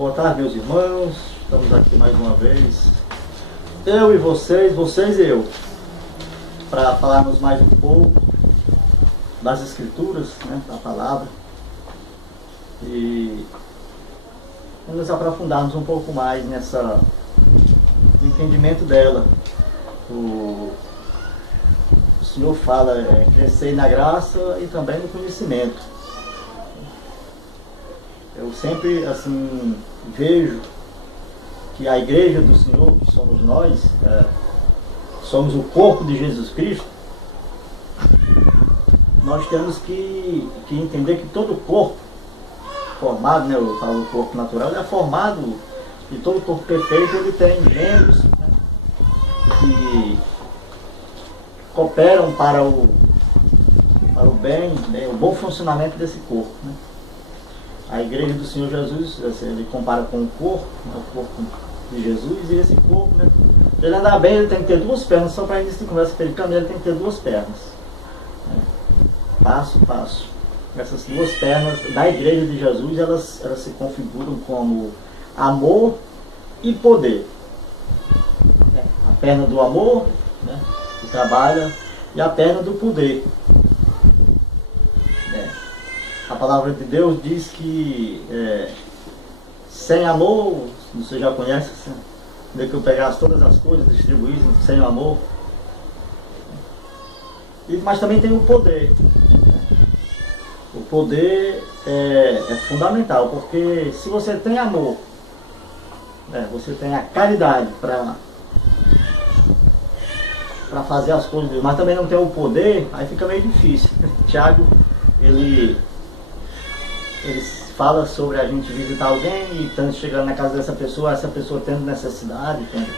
Boa tarde, meus irmãos. Estamos aqui mais uma vez. Eu e vocês, vocês e eu, para falarmos mais um pouco das Escrituras, né, da palavra. E vamos nos aprofundarmos um pouco mais no entendimento dela. O Senhor fala, crescer na graça e também no conhecimento. Eu sempre, assim, vejo que a igreja do Senhor, que somos nós, somos o corpo de Jesus Cristo. Nós temos que entender que todo corpo formado, né, eu falo corpo natural, ele é formado, e todo corpo perfeito ele tem membros, né, que cooperam para o bem, né, o bom funcionamento desse corpo, né. A igreja do Senhor Jesus, assim, ele compara com o corpo, né, o corpo de Jesus, e esse corpo, né, para ele andar bem, ele tem que ter duas pernas, só para início de conversa, para ele caminhar, ele tem que ter duas pernas, né, passo a passo. Essas duas pernas da igreja de Jesus, elas se configuram como amor e poder. A perna do amor, né, que trabalha, e a perna do poder. A palavra de Deus diz que sem amor, você já conhece, de que eu pegasse todas as coisas, distribuísse sem amor. Mas também tem o poder. O poder é fundamental, porque se você tem amor, você tem a caridade para fazer as coisas, mas também não tem o poder, aí fica meio difícil. Tiago, ele fala sobre a gente visitar alguém e estando chegando na casa dessa pessoa, essa pessoa tendo necessidade, entende?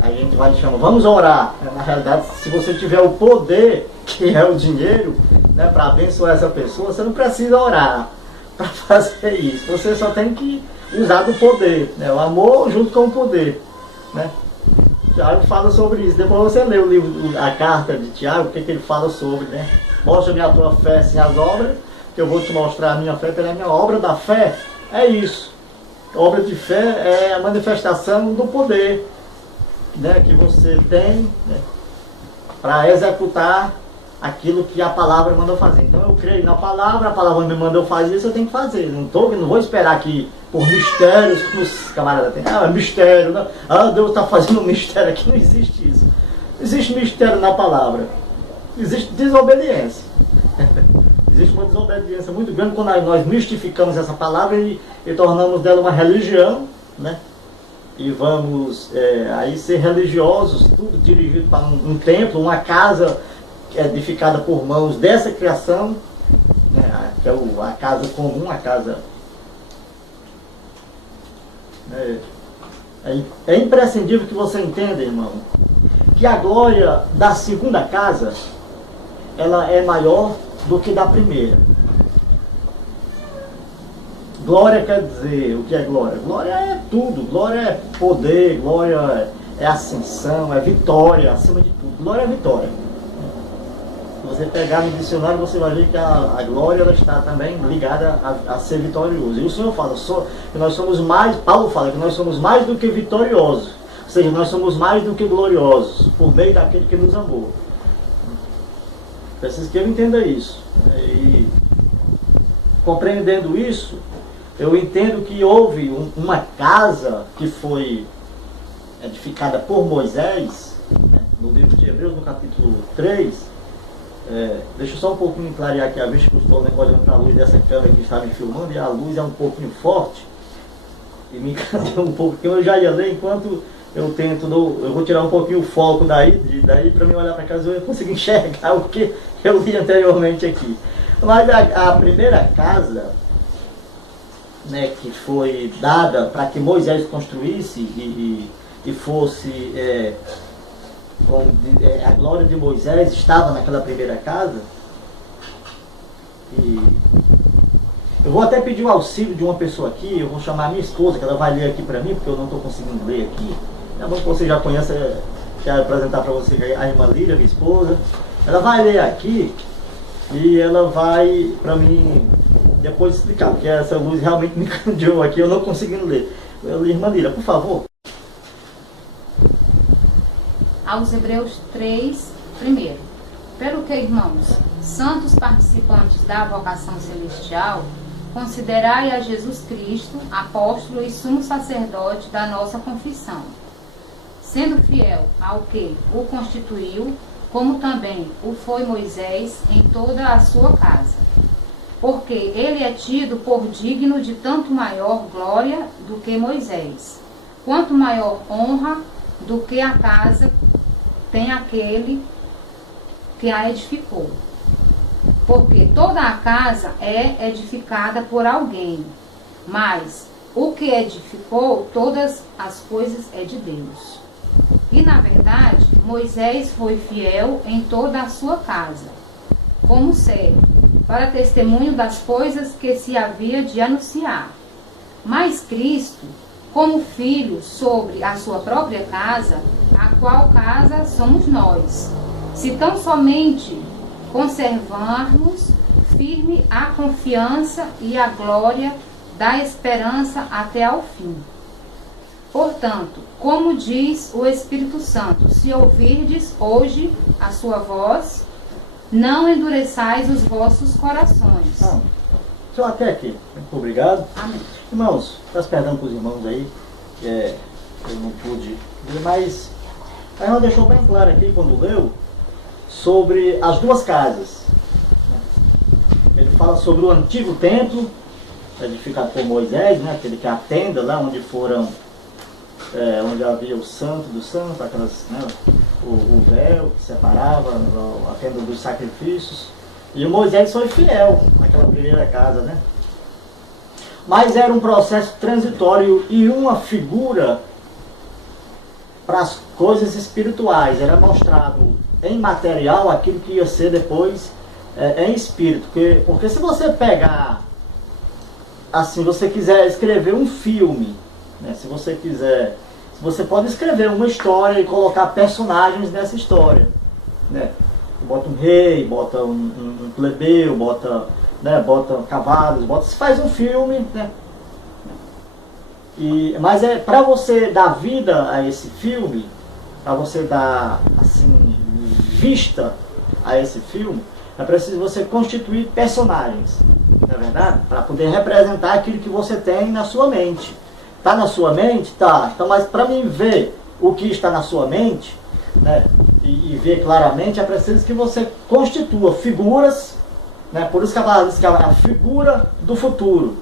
Aí a gente vai e chama, vamos orar. Na realidade, se você tiver o poder, que é o dinheiro, né, para abençoar essa pessoa, você não precisa orar para fazer isso. Você só tem que usar do poder, né, o amor junto com o poder, né? Tiago fala sobre isso. Depois você lê o livro, a carta de Tiago, o que ele fala sobre, né? Mostra-me a tua fé sem as obras, que eu vou te mostrar a minha fé pela minha obra. Da fé é isso. A obra de fé é a manifestação do poder, né, que você tem, né, para executar aquilo que a palavra mandou fazer. Então eu creio na palavra, a palavra me mandou fazer isso, eu tenho que fazer. Não vou esperar que por mistérios que os camaradas têm. É mistério, né? Deus está fazendo um mistério aqui. Não existe isso. Não existe mistério na palavra. Existe desobediência. Existe uma desobediência muito grande quando nós mistificamos essa palavra e tornamos dela uma religião, né? E vamos aí ser religiosos, tudo dirigido para um templo, uma casa edificada por mãos dessa criação, né? Que é a casa comum, a casa... É imprescindível que você entenda, irmão, que a glória da segunda casa, ela é maior do que da primeira. Glória quer dizer, o que é glória? Glória é tudo, glória é poder, glória é ascensão, é vitória, acima de tudo. Glória é vitória. Se você pegar no dicionário, você vai ver que a glória ela está também ligada a ser vitorioso. E o Senhor fala que nós somos mais, Paulo fala que nós somos mais do que vitoriosos, ou seja, nós somos mais do que gloriosos, por meio daquele que nos amou. Preciso que eu entenda isso. E compreendendo isso, eu entendo que houve uma casa que foi edificada por Moisés, né, no livro de Hebreus, no capítulo 3. Deixa eu só um pouquinho clarear aqui a vista, que eu estou olhando para a luz dessa câmera que está me filmando, e a luz é um pouquinho forte, e me encantou um pouco, porque eu já ia ler enquanto eu tento, eu vou tirar um pouquinho o foco daí para mim olhar para casa e eu conseguir enxergar o que eu li anteriormente aqui. Mas a primeira casa, né, que foi dada para que Moisés construísse e fosse, a glória de Moisés estava naquela primeira casa. E eu vou até pedir o auxílio de uma pessoa aqui, eu vou chamar a minha esposa, que ela vai ler aqui para mim, porque eu não estou conseguindo ler aqui. É bom que você já conhece, quero apresentar para você a irmã Lília, minha esposa. Ela vai ler aqui e ela vai para mim depois explicar, porque essa luz realmente me candeou aqui, eu não conseguindo ler. Irmã Lira, por favor. Aos Hebreus 3, primeiro. Pelo que, irmãos, santos participantes da vocação celestial, considerai a Jesus Cristo, apóstolo e sumo sacerdote da nossa confissão, sendo fiel ao que o constituiu, como também o foi Moisés em toda a sua casa. Porque ele é tido por digno de tanto maior glória do que Moisés, quanto maior honra do que a casa tem aquele que a edificou. Porque toda a casa é edificada por alguém, mas o que edificou todas as coisas é de Deus. E na verdade, Moisés foi fiel em toda a sua casa, como servo, para testemunho das coisas que se havia de anunciar. Mas Cristo, como filho sobre a sua própria casa, a qual casa somos nós, se tão somente conservarmos firme a confiança e a glória da esperança até ao fim. Portanto, como diz o Espírito Santo, se ouvirdes hoje a sua voz, não endureçais os vossos corações. Só até aqui. Muito obrigado. Amém. Irmãos, peço perdão para os irmãos aí, eu não pude ler, mas a irmã deixou bem claro aqui, quando leu, sobre as duas casas. Ele fala sobre o antigo templo, edificado por Moisés, né, aquele que é a tenda lá onde foram, onde havia o santo do santo, aquelas, né, o véu que separava a tenda dos sacrifícios. E o Moisés foi fiel naquela primeira casa, né? Mas era um processo transitório e uma figura para as coisas espirituais. Era mostrado em material aquilo que ia ser depois em espírito. Porque se você pegar, assim, você quiser escrever um filme, né? Se você pode escrever uma história e colocar personagens nessa história, né? Bota um rei, bota um plebeu, bota cavalos, se faz um filme, né? Mas para você dar vida a esse filme, para você dar assim, vista a esse filme, é preciso você constituir personagens, não é verdade? Para poder representar aquilo que você tem na sua mente. Está na sua mente? Tá. Então, mas para mim ver o que está na sua mente, né, e ver claramente, é preciso que você constitua figuras, né? Por isso que a palavra diz que é a figura do futuro.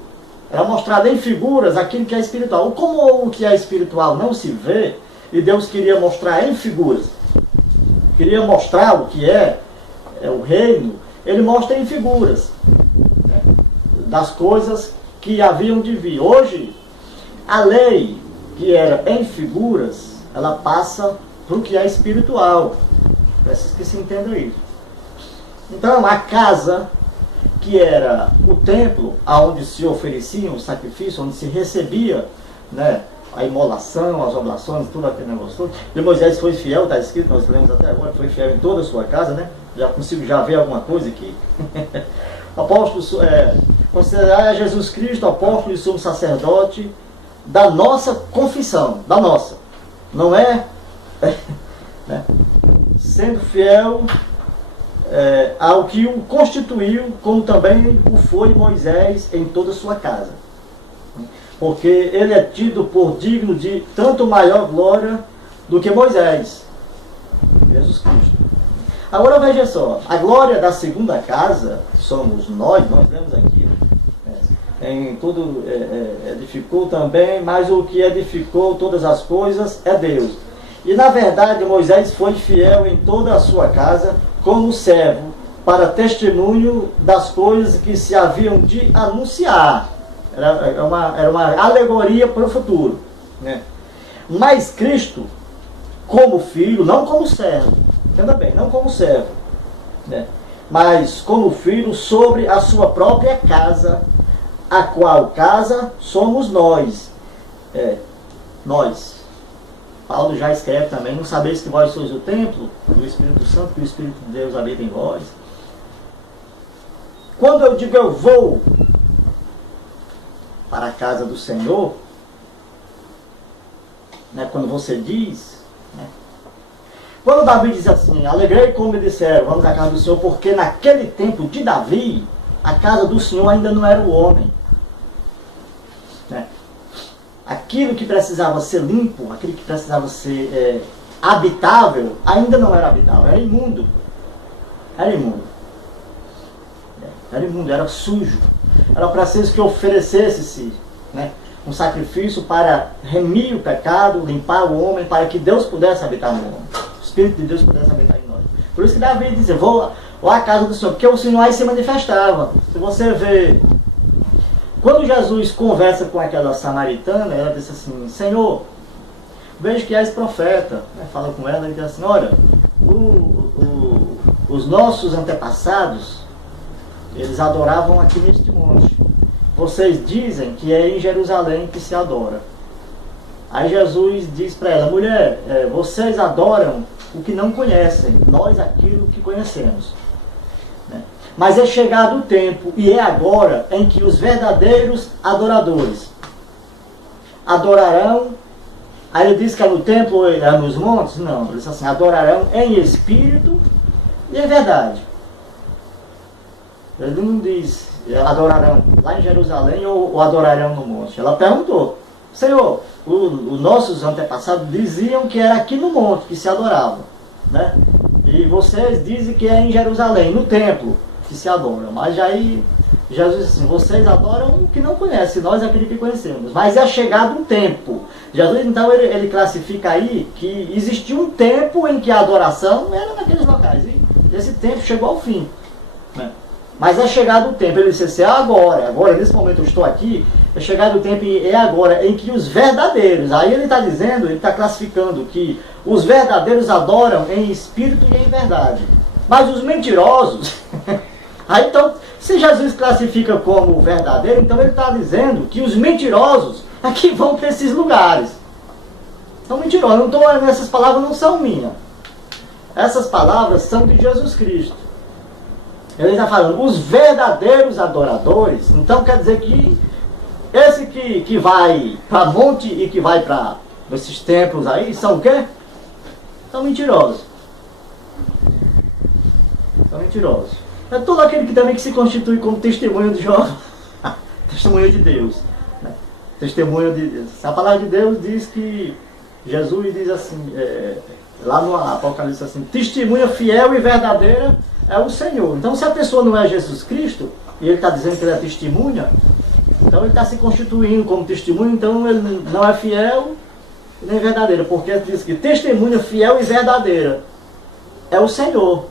Era mostrado em figuras aquilo que é espiritual. Como o que é espiritual não se vê, e Deus queria mostrar em figuras, queria mostrar o que é o reino, ele mostra em figuras, né, das coisas que haviam de vir. Hoje, a lei que era em figuras, ela passa para o que é espiritual. Preciso que se entenda isso. Então, a casa, que era o templo, onde se ofereciam os sacrifícios, onde se recebia, né, a imolação, as oblações, tudo aquele negócio todo. E Moisés foi fiel, está escrito, nós lemos até agora, foi fiel em toda a sua casa, né? Já consigo ver alguma coisa aqui. Apóstolo, considerar a Jesus Cristo apóstolo e sumo sacerdote da nossa confissão, da nossa. Não é, né? Sendo fiel ao que o constituiu, como também o foi Moisés em toda a sua casa. Porque ele é tido por digno de tanto maior glória do que Moisés, Jesus Cristo. Agora veja só, a glória da segunda casa somos nós vemos aqui, em tudo edificou também, mas o que edificou todas as coisas é Deus. E na verdade Moisés foi fiel em toda a sua casa como servo, para testemunho das coisas que se haviam de anunciar. Era uma alegoria para o futuro, né? Mas Cristo, como filho, não como servo, entenda bem, não como servo, né? Mas como filho sobre a sua própria casa, a qual casa somos nós. Nós. Paulo já escreve também: não sabeis que vós sois o templo do Espírito Santo, que o Espírito de Deus habita em vós. Quando eu digo eu vou para a casa do Senhor, né, quando você diz, né, quando Davi diz assim, alegrei como me disseram, vamos à casa do Senhor, porque naquele tempo de Davi, a casa do Senhor ainda não era o homem. Né? Aquilo que precisava ser limpo, aquilo que precisava ser habitável, ainda não era habitável, era imundo. Era imundo. Era imundo, era sujo. Era preciso que oferecesse-se, né, um sacrifício para remir o pecado, limpar o homem, para que Deus pudesse habitar no homem. O Espírito de Deus pudesse habitar em nós. Por isso que Davi dizia, vou à casa do Senhor, porque o Senhor aí se manifestava. Se você vê, quando Jesus conversa com aquela samaritana, ela disse assim, Senhor, vejo que és profeta. Fala com ela e diz assim, olha, os nossos antepassados, eles adoravam aqui neste monte. Vocês dizem que é em Jerusalém que se adora. Aí Jesus diz para ela, mulher, vocês adoram o que não conhecem, nós aquilo que conhecemos. Né? Mas é chegado o tempo, e é agora, em que os verdadeiros adoradores adorarão. Aí ele diz que é no templo ou é nos montes? Não, ele diz assim, adorarão em espírito e em verdade. Ele não diz, adorarão lá em Jerusalém ou adorarão no monte. Ela perguntou, Senhor, os nossos antepassados diziam que era aqui no monte que se adorava, né? E vocês dizem que é em Jerusalém, no templo, que se adora. Mas aí Jesus disse assim, vocês adoram o que não conhecem, nós aquele que conhecemos. Mas é chegado um tempo. Jesus, então, ele classifica aí que existia um tempo em que a adoração era naqueles locais. E esse tempo chegou ao fim, né? Mas é chegado o tempo, ele disse assim, agora, nesse momento eu estou aqui, é chegado o tempo, é agora, em que os verdadeiros, aí ele está dizendo, ele está classificando que os verdadeiros adoram em espírito e em verdade. Mas os mentirosos, aí então, se Jesus classifica como verdadeiro, então ele está dizendo que os mentirosos é que vão para esses lugares. São mentirosos, essas palavras não são minhas. Essas palavras são de Jesus Cristo. Ele está falando, os verdadeiros adoradores, então quer dizer que esse que vai para monte e que vai para esses templos aí, são o quê? São mentirosos. São mentirosos. É todo aquele que também que se constitui como testemunho de Jeová, testemunho de Deus. Né? Testemunho de Deus. A palavra de Deus diz que, Jesus diz assim, lá no Apocalipse assim, testemunha fiel e verdadeira é o Senhor. Então, se a pessoa não é Jesus Cristo, e ele está dizendo que ele é testemunha, então ele está se constituindo como testemunha, então ele não é fiel nem verdadeiro, porque ele diz que testemunha fiel e verdadeira é o Senhor.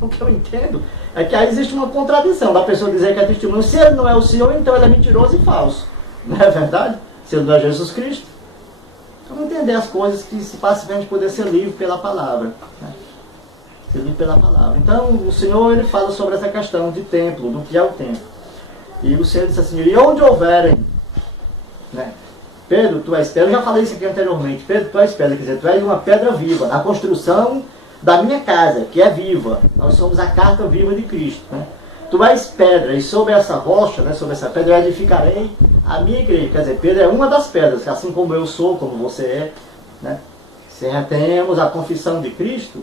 O que eu entendo é que aí existe uma contradição da pessoa dizer que é testemunha. Se ele não é o Senhor, então ele é mentiroso e falso. Não é verdade? Se ele não é Jesus Cristo. Vamos entender as coisas que se passam para a gente poder ser livre pela palavra. Né? Pela palavra. Então o Senhor ele fala sobre essa questão de templo, do que é o templo. E o Senhor disse assim, e onde houverem, né? Pedro, tu és pedra, eu já falei isso aqui anteriormente, Pedro, tu és pedra, quer dizer, tu és uma pedra viva, na construção da minha casa, que é viva. Nós somos a carta viva de Cristo, né? Tu és pedra, e sobre essa rocha, né, sobre essa pedra, eu edificarei a minha igreja. Quer dizer, Pedro é uma das pedras, assim como eu sou, como você é, né? Se retemos a confissão de Cristo,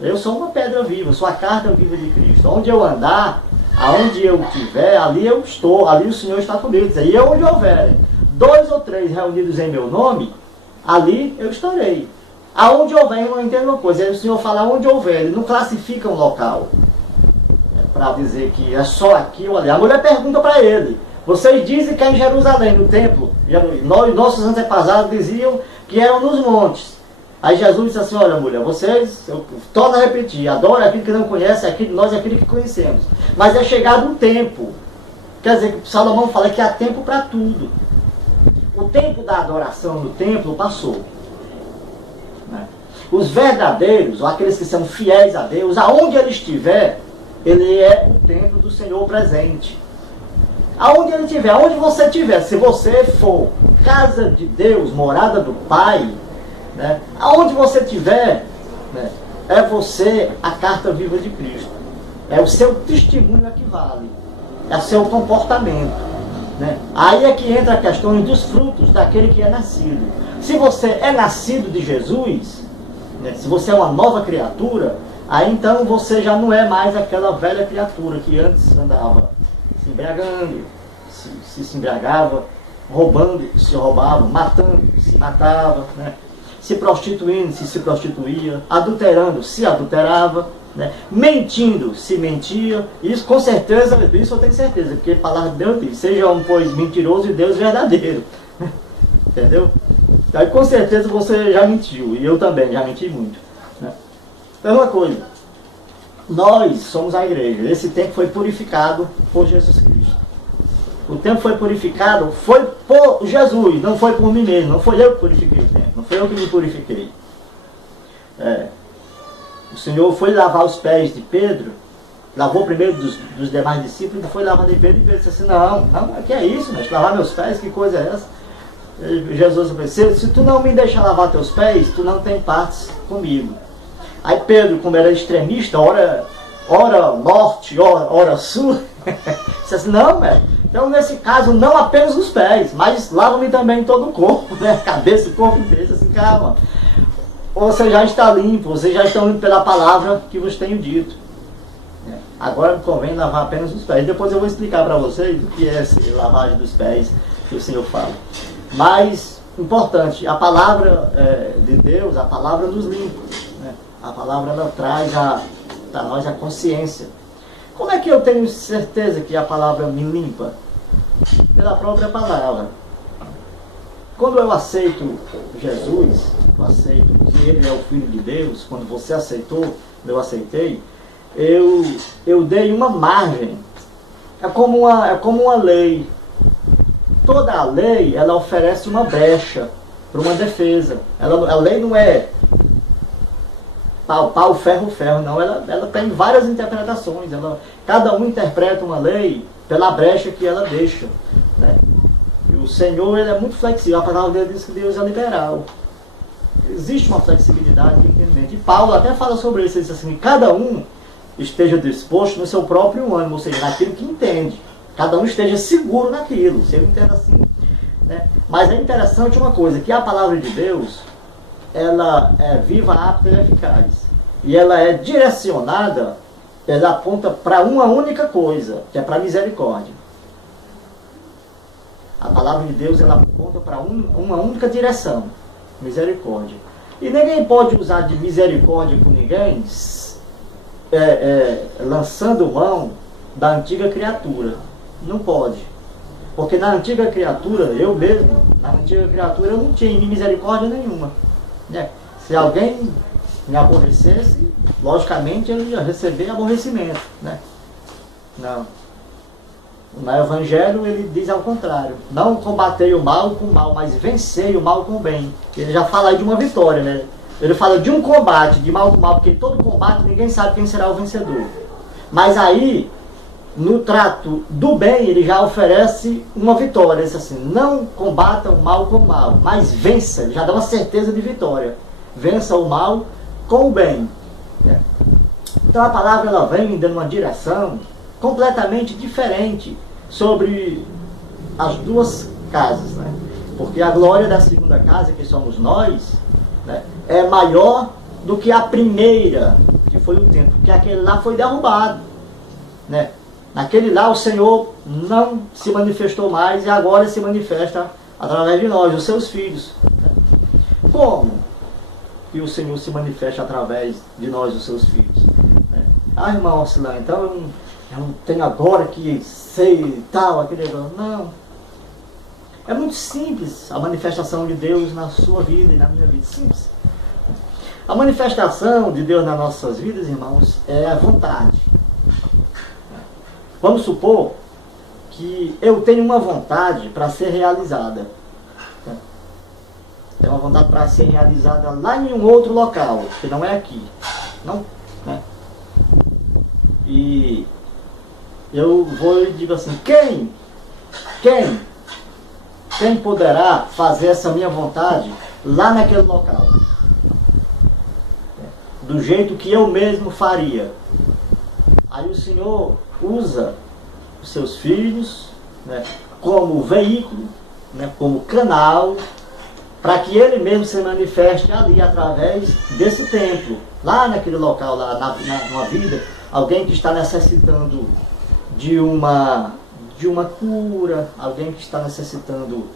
eu sou uma pedra viva, sou a carta viva de Cristo. Onde eu andar, aonde eu estiver, ali eu estou, ali o Senhor está comigo. E onde houver 2 ou 3 reunidos em meu nome, ali eu estarei. Aonde houver, eu não entendo uma coisa. Aí o Senhor fala onde houver, ele não classifica um local. Para dizer que é só aqui ou ali. A mulher pergunta para ele, vocês dizem que é em Jerusalém, no templo. Nossos antepassados diziam que eram nos montes. Aí Jesus disse assim, olha mulher, vocês, eu torno a repetir, adora aquilo que não conhece, nós é aquilo que conhecemos. Mas é chegado um tempo. Quer dizer, Salomão fala que há tempo para tudo. O tempo da adoração no templo passou. Né? Os verdadeiros, ou aqueles que são fiéis a Deus, aonde ele estiver, ele é o templo do Senhor presente. Aonde ele estiver, aonde você estiver, se você for casa de Deus, morada do Pai, né? Aonde você estiver, né? É você a carta viva de Cristo. É o seu testemunho que vale. É o seu comportamento. né? Aí é que entra a questão dos frutos daquele que é nascido. Se você é nascido de Jesus, né? Se você é uma nova criatura, aí então você já não é mais aquela velha criatura que antes andava se embriagando, se embriagava, roubando, se roubava, matando, se matava, né? Se prostituindo, se prostituía, adulterando, se adulterava, né? Mentindo, se mentia. Isso com certeza, isso eu tenho certeza, porque a palavra de Deus diz: seja um pois mentiroso e Deus verdadeiro. Entendeu? Aí com certeza você já mentiu, e eu também já menti muito, né? Então, uma coisa, nós somos a igreja. Esse tempo foi purificado por Jesus Cristo. O tempo foi purificado, foi por Jesus, não foi por mim mesmo. Não foi eu que purifiquei o tempo, não foi eu que me purifiquei. O Senhor foi lavar os pés de Pedro, lavou primeiro dos demais discípulos, e foi lavar de Pedro, e Pedro disse assim: não, que é isso, mas lavar meus pés, que coisa é essa? E Jesus disse: se tu não me deixar lavar teus pés, tu não tem partes comigo. Aí Pedro, como era extremista, ora norte, ora sul, disse assim: não, velho, então nesse caso não apenas os pés, mas lava-me também todo o corpo, né? Cabeça e corpo inteiro. Disse assim: calma, você já está limpo, vocês já estão indo pela palavra que vos tenho dito. Agora me convém lavar apenas os pés. Depois eu vou explicar para vocês o que é essa lavagem dos pés que o Senhor fala. Mas, importante, a palavra de Deus, a palavra nos limpa, né? A palavra ela traz para nós a consciência. Como é que eu tenho certeza que a palavra me limpa? Pela própria palavra. Quando eu aceito Jesus, eu aceito que Ele é o Filho de Deus, quando você aceitou, eu aceitei, eu dei uma margem. É como uma lei. Toda a lei, ela oferece uma brecha para uma defesa. A lei não é pau, ferro, não. Ela tem várias interpretações. Cada um interpreta uma lei pela brecha que ela deixa, né? E o Senhor, Ele é muito flexível. A palavra dele diz que Deus é liberal. Existe uma flexibilidade de entendimento. E Paulo até fala sobre isso. Ele diz assim: cada um esteja disposto no seu próprio ânimo, ou seja, naquilo que entende. Cada um esteja seguro naquilo, se eu entendo assim, né? Mas é interessante uma coisa, que a palavra de Deus, ela é viva, apta e eficaz. E ela é direcionada, ela aponta para uma única coisa, que é para a misericórdia. A palavra de Deus, ela aponta para uma única direção, misericórdia. E ninguém pode usar de misericórdia com ninguém, lançando mão da antiga criatura. Não pode. Porque na antiga criatura, eu não tinha misericórdia nenhuma, né? Se alguém me aborrecesse, logicamente eu ia receber aborrecimento, né? Não. No Evangelho ele diz ao contrário: não combatei o mal com o mal, mas vencei o mal com o bem. Ele já fala aí de uma vitória, né? Ele fala de um combate, de mal com mal, porque todo combate ninguém sabe quem será o vencedor. Mas aí, no trato do bem, ele já oferece uma vitória. Ele diz assim: não combata o mal com o mal, mas vença. Ele já dá uma certeza de vitória. Vença o mal com o bem, né? Então a palavra, ela vem dando uma direção completamente diferente sobre as duas casas, né? Porque a glória da segunda casa, que somos nós, né, é maior do que a primeira, que foi o templo, porque aquele lá foi derrubado, né? Naquele lá o Senhor não se manifestou mais, e agora se manifesta através de nós, os seus filhos, né? Como que o Senhor se manifesta através de nós, os seus filhos, né? Irmão Orsilã, então eu não tenho agora que sei e tal, aquele negócio. Não. É muito simples a manifestação de Deus na sua vida e na minha vida. Simples. A manifestação de Deus nas nossas vidas, irmãos, é a vontade. Vamos supor que eu tenho uma vontade para ser realizada. Tenho uma vontade para ser realizada lá em um outro local, que não é aqui. Não, né? E eu vou e digo assim: quem poderá fazer essa minha vontade lá naquele local? Do jeito que eu mesmo faria. Aí o Senhor usa os seus filhos, né, como veículo, né, como canal, para que ele mesmo se manifeste ali através desse templo, lá naquele local, lá numa vida, alguém que está necessitando de uma cura, alguém que está necessitando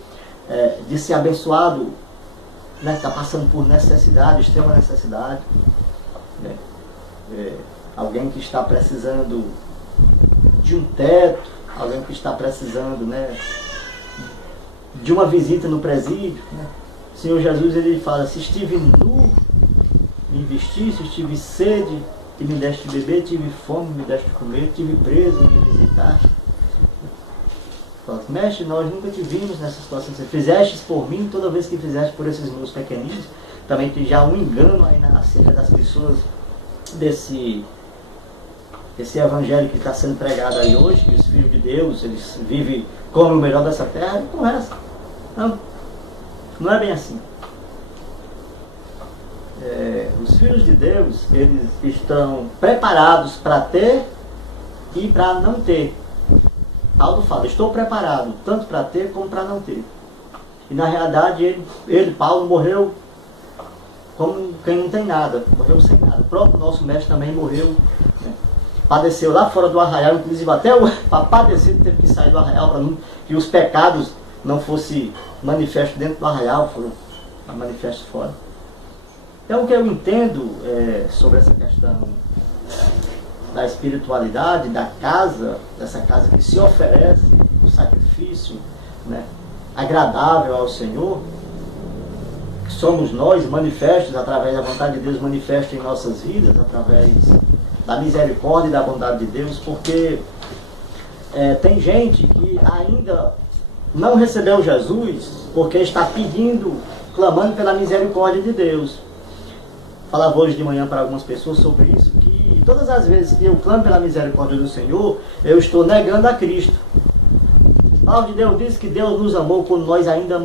de ser abençoado, né, está passando por necessidade, extrema necessidade, né, alguém que está precisando de um teto, alguém que está precisando, né, de uma visita no presídio, né. O Senhor Jesus, ele fala: se estive nu, me vestiste, estive sede e me deste beber, tive fome, me deste comer, tive preso e me visitaste. Fala: mestre, nós nunca te vimos nessa situação. Você fizeste por mim, toda vez que fizeste por esses meus pequeninos. Também tem já um engano aí acerca das pessoas desse evangelho que está sendo pregado aí hoje, que os filhos de Deus, eles vivem como o melhor dessa terra, e com essa. Não é bem assim. Os filhos de Deus, eles estão preparados para ter e para não ter. Paulo fala: estou preparado tanto para ter como para não ter. E na realidade Paulo, morreu como quem não tem nada, morreu sem nada. O próprio nosso mestre também morreu, né? Padeceu lá fora do arraial, inclusive até para padecer teve que sair do arraial para que os pecados não fossem manifestos dentro do arraial, foram manifestos fora. Então, o que eu entendo sobre essa questão da espiritualidade, da casa, dessa casa que se oferece o sacrifício, né, agradável ao Senhor, que somos nós, manifestos através da vontade de Deus, manifestos em nossas vidas, através da misericórdia e da bondade de Deus, porque tem gente que ainda não recebeu Jesus porque está pedindo, clamando pela misericórdia de Deus. Falava hoje de manhã para algumas pessoas sobre isso, que todas as vezes que eu clamo pela misericórdia do Senhor, eu estou negando a Cristo. A palavra de Deus diz que Deus nos amou quando nós ainda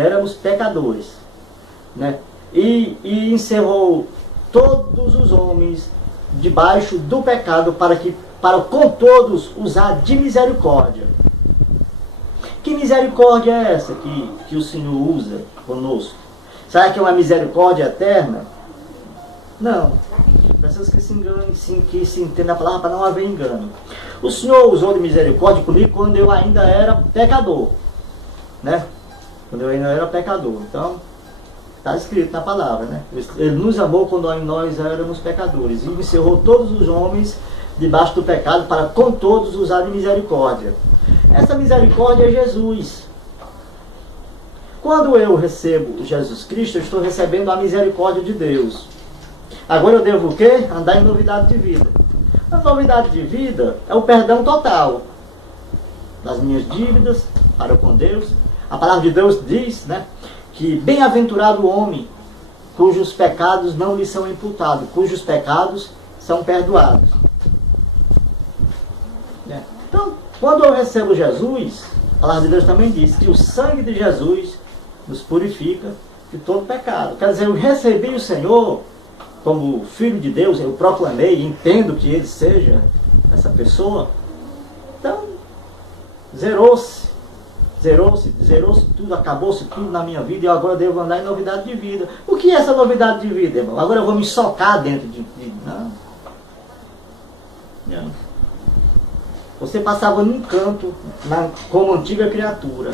éramos pecadores, né? E encerrou todos os homens debaixo do pecado para com todos usar de misericórdia. Que misericórdia é essa que o Senhor usa conosco? Será que é uma misericórdia eterna? Não. Pessoas que se enganam, que se entendem a palavra para não haver engano. O Senhor usou de misericórdia comigo quando eu ainda era pecador, né? Quando eu ainda era pecador. Então, está escrito na palavra, né? Ele nos amou quando nós éramos pecadores e encerrou todos os homens debaixo do pecado para com todos usar de misericórdia. Essa misericórdia é Jesus. Quando eu recebo Jesus Cristo, eu estou recebendo a misericórdia de Deus. Agora eu devo o quê? Andar em novidade de vida. A novidade de vida é o perdão total das minhas dívidas para com Deus. A palavra de Deus diz, né, que bem-aventurado o homem cujos pecados não lhe são imputados, cujos pecados são perdoados. Então, quando eu recebo Jesus, a palavra de Deus também diz que o sangue de Jesus nos purifica de todo pecado. Quer dizer, eu recebi o Senhor como Filho de Deus, eu proclamei, entendo que Ele seja essa pessoa. Então, zerou-se tudo, acabou-se tudo na minha vida e eu agora devo andar em novidade de vida. O que é essa novidade de vida, irmão? Agora eu vou me socar dentro de... Não. Você passava num canto como antiga criatura.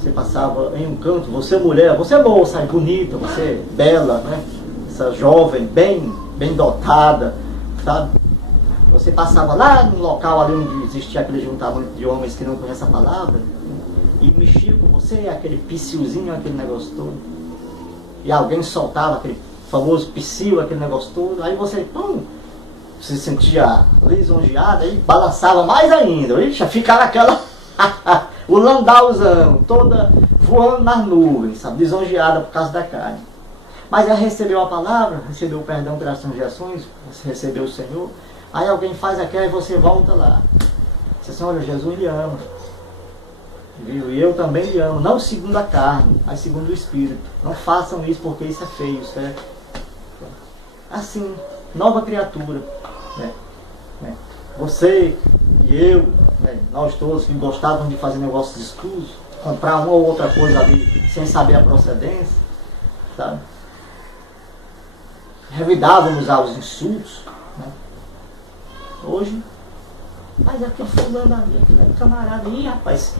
Você passava em um canto, você mulher, você moça, bonita, você bela, né? Essa jovem, bem dotada, sabe? Você passava lá num local ali onde existia aquele juntamento de homens que não conhecem a palavra e mexia com você, aquele pseuzinho, aquele negócio todo. E alguém soltava aquele famoso psiu, aquele negócio todo. Aí você, se sentia lisonjeada e balançava mais ainda. E já ficava aquela... o landauzão, toda voando nas nuvens, sabe? Lisonjeada por causa da carne. Mas ela recebeu a palavra, recebeu o perdão pelas transgressões, você recebeu o Senhor. Aí alguém faz aquela e você volta lá. Você diz, olha, Jesus lhe ama. Viu? E eu também lhe amo. Não segundo a carne, mas segundo o Espírito. Não façam isso porque isso é feio, certo? Assim, nova criatura. Né? Você e eu, né, nós todos que gostávamos de fazer negócios escusos, comprar uma ou outra coisa ali sem saber a procedência, sabe? Revidávamos aos insultos, né? Hoje, mas aquele fulano ali, aquele camarada, ih rapaz,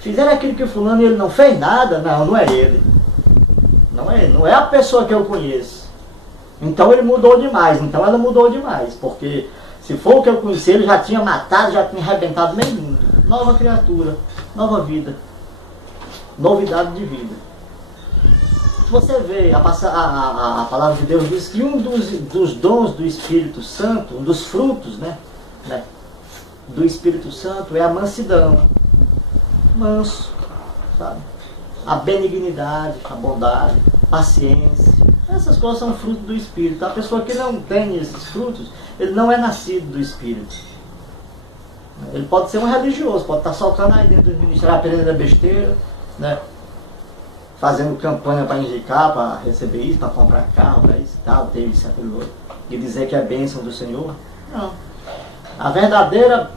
fizeram aquilo que o fulano e ele não fez nada. Não, não é ele. Não é a pessoa que eu conheço. Então ele mudou demais, então ela mudou demais, porque se for o que eu conheci, ele já tinha matado, já tinha arrebentado meio mundo. Nova criatura, nova vida, novidade de vida. Se você vê, a palavra de Deus diz que um dos dons do Espírito Santo, um dos frutos, né, do Espírito Santo é a mansidão. Manso, sabe? A benignidade, a bondade, paciência. Essas coisas são frutos do Espírito. A pessoa que não tem esses frutos, ele não é nascido do Espírito. Ele pode ser um religioso, pode estar soltando aí dentro do ministério, aprendendo besteira, né? Fazendo campanha para indicar, para receber isso, para comprar carro, para isso, tal, ter isso, aquilo outro, e dizer que é bênção do Senhor. Não. A verdadeira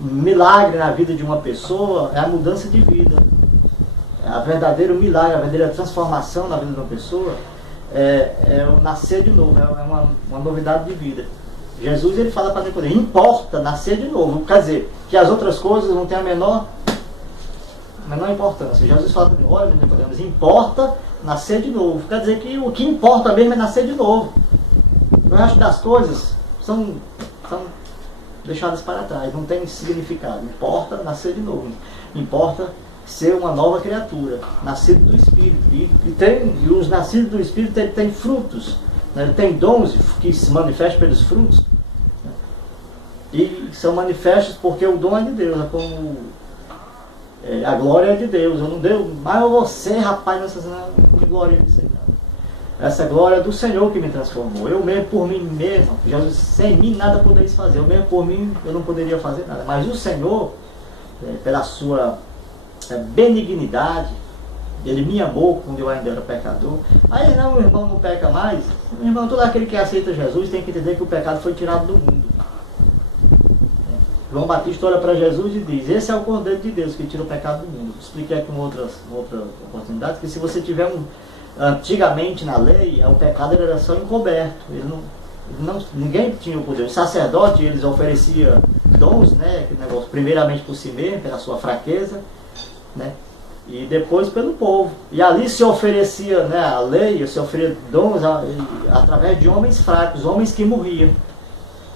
milagre na vida de uma pessoa é a mudança de vida. A verdadeiro milagre, a verdadeira transformação na vida de uma pessoa é o nascer de novo, é uma novidade de vida. Jesus, ele fala para Nicodemos, importa nascer de novo. Quer dizer, que as outras coisas não têm a menor importância. Jesus fala para mim, olha Nicodemos, importa nascer de novo. Quer dizer que o que importa mesmo é nascer de novo. O resto das coisas são deixadas para trás, não tem significado. Importa nascer de novo, importa ser uma nova criatura, nascido do Espírito. E os nascidos do Espírito, ele tem frutos, né? Ele tem dons que se manifestam pelos frutos, né? E são manifestos porque o dom é de Deus, é como a glória é de Deus. Eu não deu, mas você, rapaz, não me glória disso aí, não. Essa glória é do Senhor que me transformou. Eu mesmo por mim mesmo, Jesus, sem mim nada poderia fazer. Eu mesmo por mim eu não poderia fazer nada. Mas o Senhor, pela sua benignidade, ele me amou quando eu ainda era pecador. Aí não, meu irmão não peca mais. Meu irmão, todo aquele que aceita Jesus tem que entender que o pecado foi tirado do mundo. João Batista olha para Jesus e diz, esse é o Cordeiro de Deus que tira o pecado do mundo. Expliquei aqui uma outra oportunidade, que se você tiver antigamente na lei, o pecado era só encoberto. Ninguém tinha o poder. O sacerdote, eles ofereciam dons, né, aquele negócio, primeiramente por si mesmo, pela sua fraqueza, né, e depois pelo povo. E ali se oferecia, né, a lei, se oferecia dons através de homens fracos, homens que morriam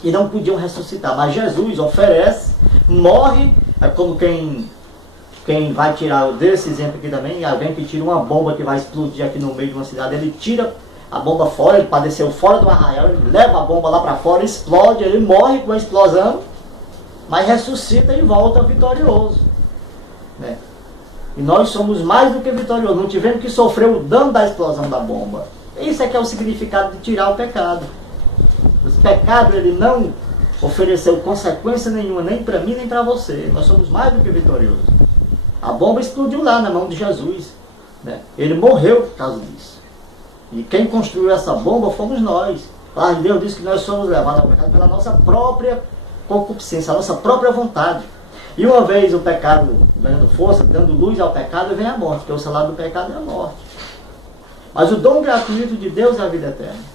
e não podiam ressuscitar. Mas Jesus oferece, morre, é como quem vai tirar, desse exemplo aqui também, alguém que tira uma bomba que vai explodir aqui no meio de uma cidade, ele tira a bomba fora, ele padeceu fora do arraial, ele leva a bomba lá para fora, explode, ele morre com a explosão, mas ressuscita e volta vitorioso, né? E nós somos mais do que vitoriosos, não tivemos que sofrer o dano da explosão da bomba. Isso é que é o significado de tirar o pecado. O pecado, ele não ofereceu consequência nenhuma, nem para mim, nem para você. Nós somos mais do que vitoriosos. A bomba explodiu lá na mão de Jesus, né? Ele morreu por causa disso. E quem construiu essa bomba fomos nós. Deus disse que nós somos levados ao pecado pela nossa própria concupiscência, a nossa própria vontade. E uma vez o pecado ganhando força, dando luz ao pecado, vem a morte, porque o salário do pecado é a morte. Mas o dom gratuito de Deus é a vida eterna.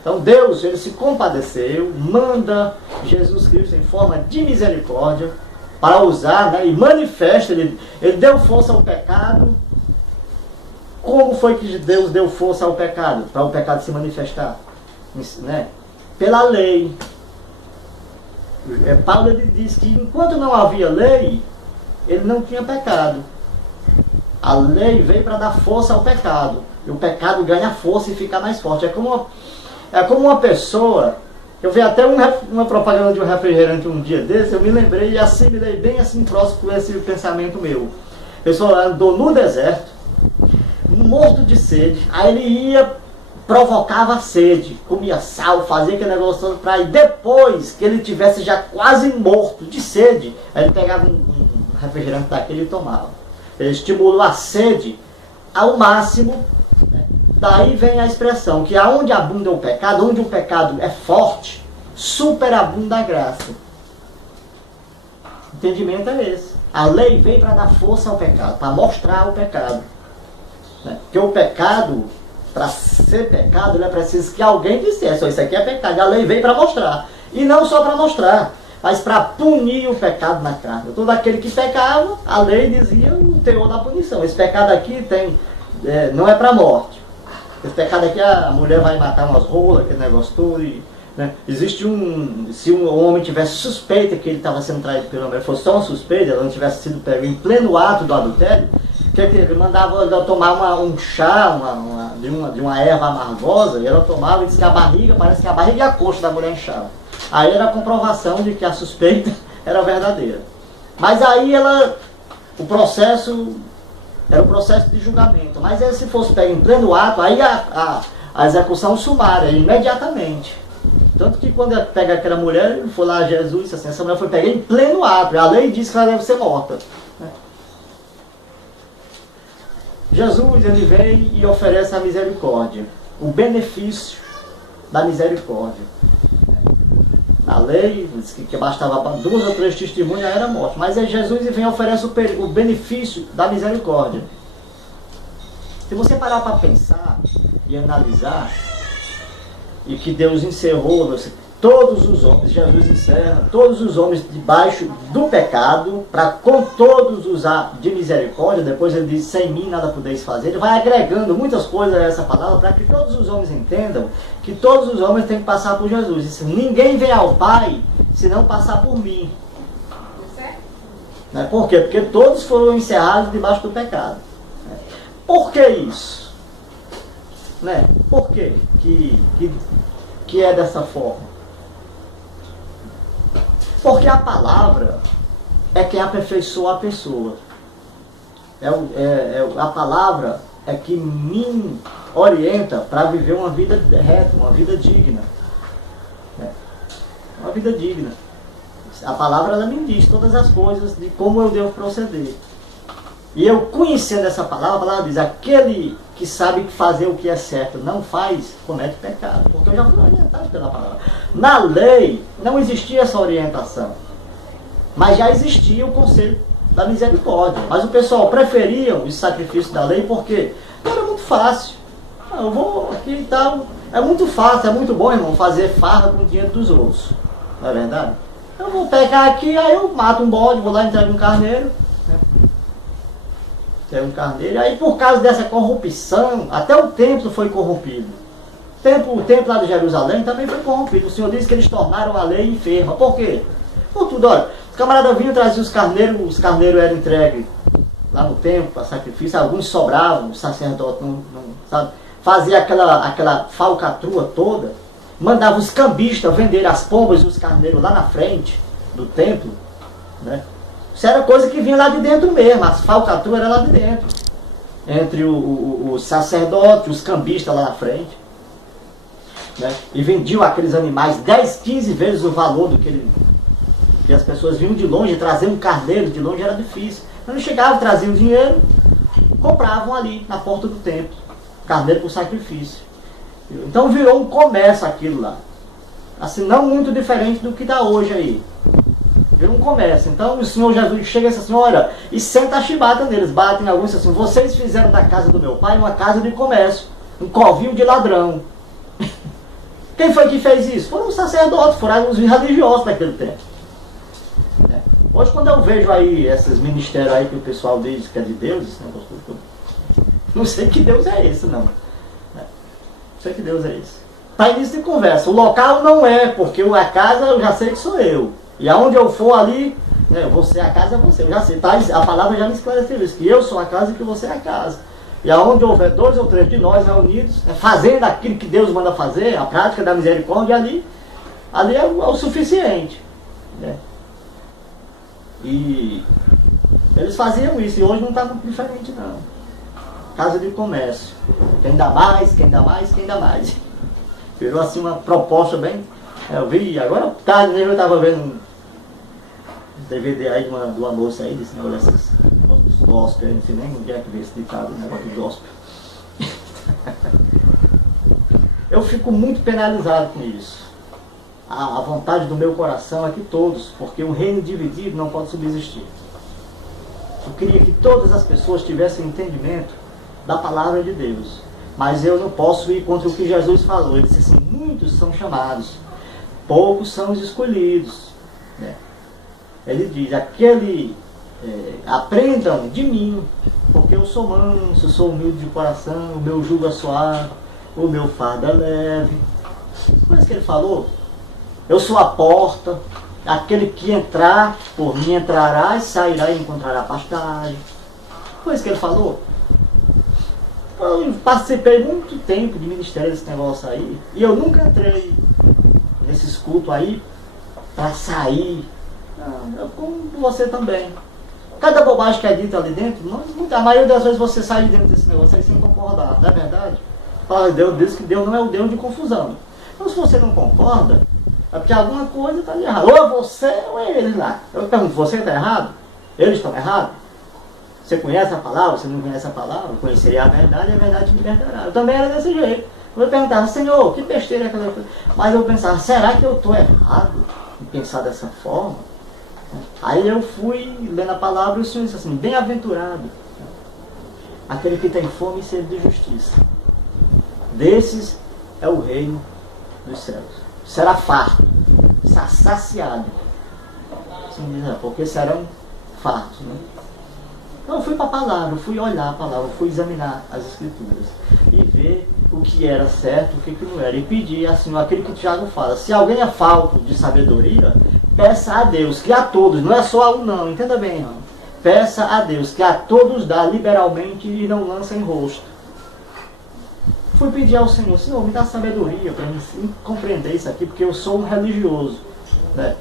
Então Deus, ele se compadeceu, manda Jesus Cristo em forma de misericórdia para usar, né, e manifesta, ele deu força ao pecado. Como foi que Deus deu força ao pecado? Para o pecado se manifestar, né? Pela lei. Paulo, ele diz que enquanto não havia lei, ele não tinha pecado. A lei veio para dar força ao pecado. E o pecado ganha força e fica mais forte. É como uma pessoa. Eu vi até uma propaganda de um refrigerante um dia desse, eu me lembrei e assimilei bem assim próximo com esse pensamento meu. A pessoa andou no deserto, morto de sede, aí ele ia, provocava sede, comia sal, fazia aquele negócio todo para ir. Depois que ele tivesse já quase morto de sede, aí ele pegava um refrigerante daquele e tomava. Ele estimulou a sede ao máximo, né? Daí vem a expressão que aonde abunda o pecado, onde o pecado é forte, superabunda a graça. entendimento é esse. A lei veio para dar força ao pecado, para mostrar o pecado. Né? Porque o pecado, para ser pecado, ele é preciso que alguém dissesse, isso aqui é pecado. E a lei veio para mostrar. E não só para mostrar, mas para punir o pecado na carne. Todo aquele que pecava, a lei dizia o teor da punição. Esse pecado aqui não é para morte. Esse pecado aqui, a mulher vai matar umas rolas, aquele negócio todo. Né? Existe se um homem tivesse suspeita que ele estava sendo traído pela mulher, fosse só uma suspeita, ela não tivesse sido pego em pleno ato do adultério, que ele mandava ela tomar um chá de uma erva amargosa, e ela tomava e disse que a barriga, parece que a barriga e a coxa da mulher inchava. Aí era a comprovação de que a suspeita era verdadeira. Mas aí o processo era o processo de julgamento. Mas aí, se fosse pego em pleno ato, aí a execução sumária, imediatamente. Tanto que quando ele pega aquela mulher, ele foi lá a Jesus e disse assim, essa mulher foi pega em pleno ato, a lei diz que ela deve ser morta. Jesus, ele vem e oferece a misericórdia, o benefício da misericórdia. A lei diz que bastava 2 ou 3 testemunhas, era morte. Mas é Jesus e vem e oferece o benefício da misericórdia. Se você parar para pensar e analisar, e que Deus encerrou todos os homens, Jesus encerra todos os homens debaixo do pecado, para com todos usar de misericórdia. Depois ele diz, sem mim nada podeis fazer. Ele vai agregando muitas coisas a essa palavra, para que todos os homens entendam que todos os homens têm que passar por Jesus. Diz, ninguém vem ao Pai se não passar por mim. Né? Por quê? Porque todos foram encerrados debaixo do pecado. Por que isso? Né? Por quê que é dessa forma? Porque a palavra é quem aperfeiçoa a pessoa. A palavra é que me orienta para viver uma vida reta, uma vida digna. Uma vida digna. A palavra, ela me diz todas as coisas de como eu devo proceder. E eu, conhecendo essa palavra, a palavra diz, aquele que sabe fazer o que é certo não faz, comete pecado. Porque eu já fui orientado pela palavra. Na lei não existia essa orientação, mas já existia o conselho da misericórdia. Mas o pessoal preferia os sacrifícios da lei porque era muito fácil. Eu vou aqui e tal. É muito fácil, é muito bom, irmão, fazer farra com o dinheiro dos outros. Não é verdade? Eu vou pegar aqui, aí eu mato um bode, vou lá e entrego um carneiro. Um carneiro, aí por causa dessa corrupção, até o templo foi corrompido. O templo lá de Jerusalém também foi corrompido. O Senhor disse que eles tornaram a lei enferma. Por quê? Por tudo, olha, os camaradas vinham trazer os carneiros eram entregues lá no templo para sacrifício, alguns sobravam, o sacerdote não sabe, fazia aquela falcatrua toda, mandava os cambistas venderem as pombas e os carneiros lá na frente do templo, né? Isso era coisa que vinha lá de dentro mesmo, as falcatruas eram lá de dentro. Entre os sacerdotes, os cambistas lá na frente. Né? E vendiam aqueles animais 10, 15 vezes o valor do que as pessoas vinham de longe, trazer um carneiro de longe era difícil. Então eles chegavam, traziam dinheiro, compravam ali na porta do templo, carneiro por sacrifício. Então virou um comércio aquilo lá. Assim, não muito diferente do que está hoje aí. Virou um comércio. Então o Senhor Jesus chega essa senhora e senta a chibata neles, batem alguns assim, vocês fizeram da casa do meu pai uma casa de comércio, um covil de ladrão. Quem foi que fez isso? Foram os sacerdotes, foram os religiosos daquele tempo. Hoje quando eu vejo aí esses ministérios aí que o pessoal diz que é de Deus, esse negócio todo, não sei que Deus é esse não. Não sei que Deus é esse. Está início de conversa. O local não é, porque a casa eu já sei que sou eu. E aonde eu for ali, você, a casa é você. Eu já sei, tá? A palavra já me esclareceu isso, que eu sou a casa e que você é a casa. E aonde houver 2 ou 3 de nós reunidos, fazendo aquilo que Deus manda fazer, a prática da misericórdia, ali é o suficiente. Né? E eles faziam isso, e hoje não está muito diferente não. Casa de comércio. Quem dá mais, quem dá mais, quem dá mais. Virou assim uma proposta bem... Eu vi, agora tarde mesmo eu estava vendo um DVD aí de uma moça aí, desse negócio dos gospel, eu não sei nem onde é que veio esse ditado, negócio do gospel. Eu fico muito penalizado com isso. a vontade do meu coração é que todos, porque um reino dividido não pode subsistir. Eu queria que todas as pessoas tivessem entendimento da palavra de Deus. Mas eu não posso ir contra o que Jesus falou. Ele disse assim, muitos são chamados, poucos são os escolhidos. Né? Ele diz, aprendam de mim, porque eu sou manso, sou humilde de coração, o meu jugo é suave, o meu fardo é leve. Coisa que ele falou. Eu sou a porta, aquele que entrar por mim entrará e sairá e encontrará pastagem. Coisa que ele falou. Eu participei muito tempo de ministério desse negócio aí, e eu nunca entrei nesses cultos aí para sair. Não, como você também. Cada bobagem que é dita ali dentro, a maioria das vezes você sai de dentro desse negócio aí sem concordar, não é verdade? Fala, Deus diz que Deus não é o Deus de confusão. Então se você não concorda, é porque alguma coisa está errada. Ou é você ou é eles lá. Eu pergunto, você está errado? Eles estão errados? Você conhece a palavra? Você não conhece a palavra? Conheceria a verdade e a verdade te libertará. Eu também era desse jeito. Eu perguntava, Senhor, que besteira é aquela coisa? Mas eu pensava, será que eu estou errado em pensar dessa forma? Aí eu fui lendo a palavra e o Senhor disse assim, bem-aventurado aquele que tem fome e sede de justiça. Desses é o reino dos céus. Será farto, será saciado. Porque serão fartos. Né? Então eu fui para a palavra, fui olhar a palavra, fui examinar as escrituras e ver o que era certo, o que não era. E pedir assim, aquilo que o Tiago fala, se alguém é falto de sabedoria, peça a Deus, que a todos, não é só a um não, entenda bem, irmão. Peça a Deus, que a todos dá liberalmente e não lança em rosto. Fui pedir ao Senhor, Senhor, me dá sabedoria para mim compreender isso aqui, porque eu sou um religioso. Né?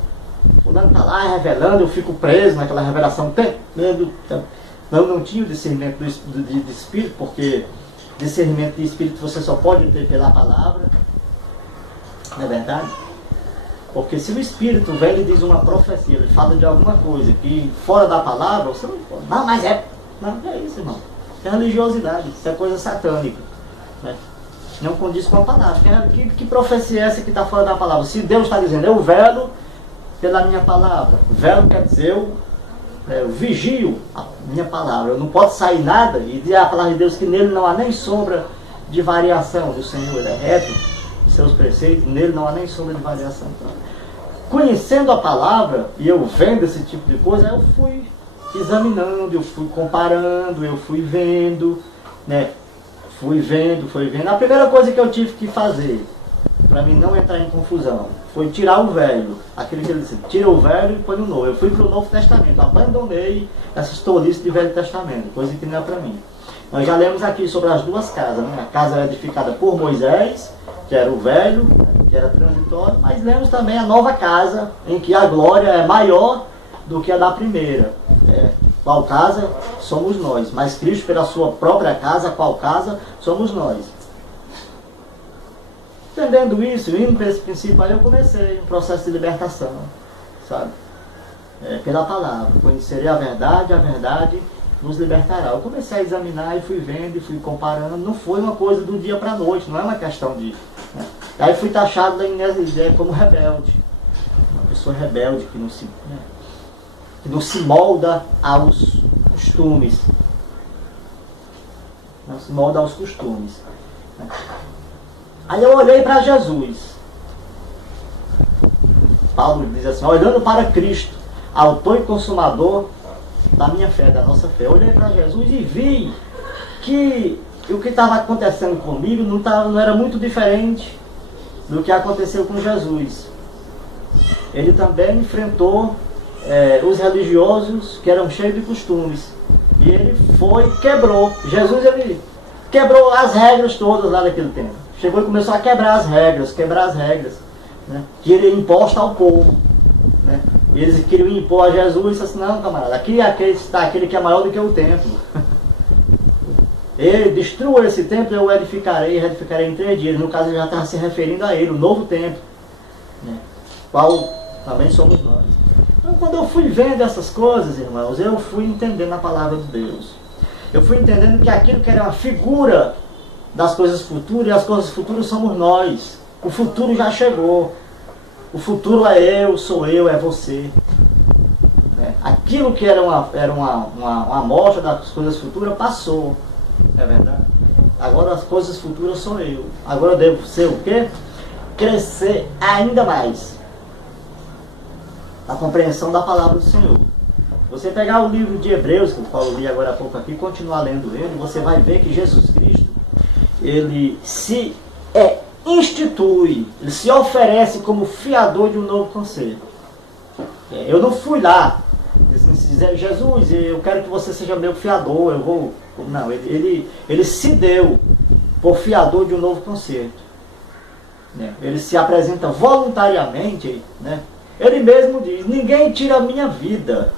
Fulano está lá revelando, eu fico preso naquela revelação. Eu não tinha o discernimento de espírito, porque discernimento de espírito você só pode ter pela palavra. Não é verdade? Porque se o espírito vem e diz uma profecia, ele fala de alguma coisa que fora da palavra, você não pode. Não, mas é. Não, é isso, irmão. Isso é religiosidade, isso é coisa satânica. Né? Não condiz com a palavra. Que profecia é essa que está fora da palavra? Se Deus está dizendo, eu velo pela minha palavra. Velo quer dizer, eu vigio a minha palavra. Eu não posso sair nada e dizer a palavra de Deus que nele não há nem sombra de variação. O Senhor ele é reto em seus preceitos, nele não há nem sombra de variação. Então, conhecendo a palavra e eu vendo esse tipo de coisa, eu fui examinando, eu fui comparando, eu fui vendo, né? Fui vendo. A primeira coisa que eu tive que fazer, para mim não entrar em confusão, foi tirar o velho. Aquele que ele disse, tira o velho e põe o novo. Eu fui para o Novo Testamento, abandonei essas tolices de Velho Testamento, coisa que não é para mim. Nós já lemos aqui sobre as duas casas, né? A casa era edificada por Moisés, que era o velho, que era transitório, mas lemos também a nova casa, em que a glória é maior do que a da primeira. Qual casa? Somos nós. Mas Cristo pela sua própria casa, qual casa? Somos nós. Entendendo isso, indo para esse princípio, aí eu comecei um processo de libertação, sabe? Pela palavra. Conhecerei a verdade nos libertará. Eu comecei a examinar e fui vendo e fui comparando. Não foi uma coisa do dia para a noite, não é uma questão de... Né? Aí fui taxado da ideia como rebelde. Uma pessoa rebelde que não se... Né? Que não se molda aos costumes. Não se molda aos costumes. Aí eu olhei para Jesus. Paulo diz assim, olhando para Cristo, autor e consumador da minha fé, da nossa fé. Eu olhei para Jesus e vi que o que estava acontecendo comigo não era muito diferente do que aconteceu com Jesus. Ele também enfrentou os religiosos que eram cheios de costumes. E ele quebrou. Jesus, ele quebrou as regras todas lá naquele tempo. Chegou e começou a quebrar as regras, né, que ele imposta ao povo. Né? E eles queriam impor a Jesus e disse assim, não, camarada, aqui está aquele que é maior do que o templo. Ele destrua esse templo, eu edificarei em 3 dias. No caso, ele já estava se referindo a ele, o novo templo, né, qual também somos nós. Então, quando eu fui vendo essas coisas, irmãos, eu fui entendendo a palavra de Deus. Eu fui entendendo que aquilo que era uma figura das coisas futuras, e as coisas futuras somos nós. O futuro já chegou. O futuro é eu, sou eu, é você. Né? Aquilo que era uma amostra das coisas futuras passou. É verdade? Agora as coisas futuras sou eu. Agora eu devo ser o quê? Crescer ainda mais na compreensão da palavra do Senhor. Você pegar o livro de Hebreus, que o Paulo li agora há pouco aqui, continuar lendo ele, você vai ver que Jesus Cristo, ele se institui, ele se oferece como fiador de um novo conselho. Eu não fui lá, dizer, Jesus, eu quero que você seja meu fiador, eu vou... Não, ele se deu por fiador de um novo concerto. Ele se apresenta voluntariamente, né? Ele mesmo diz, ninguém tira a minha vida,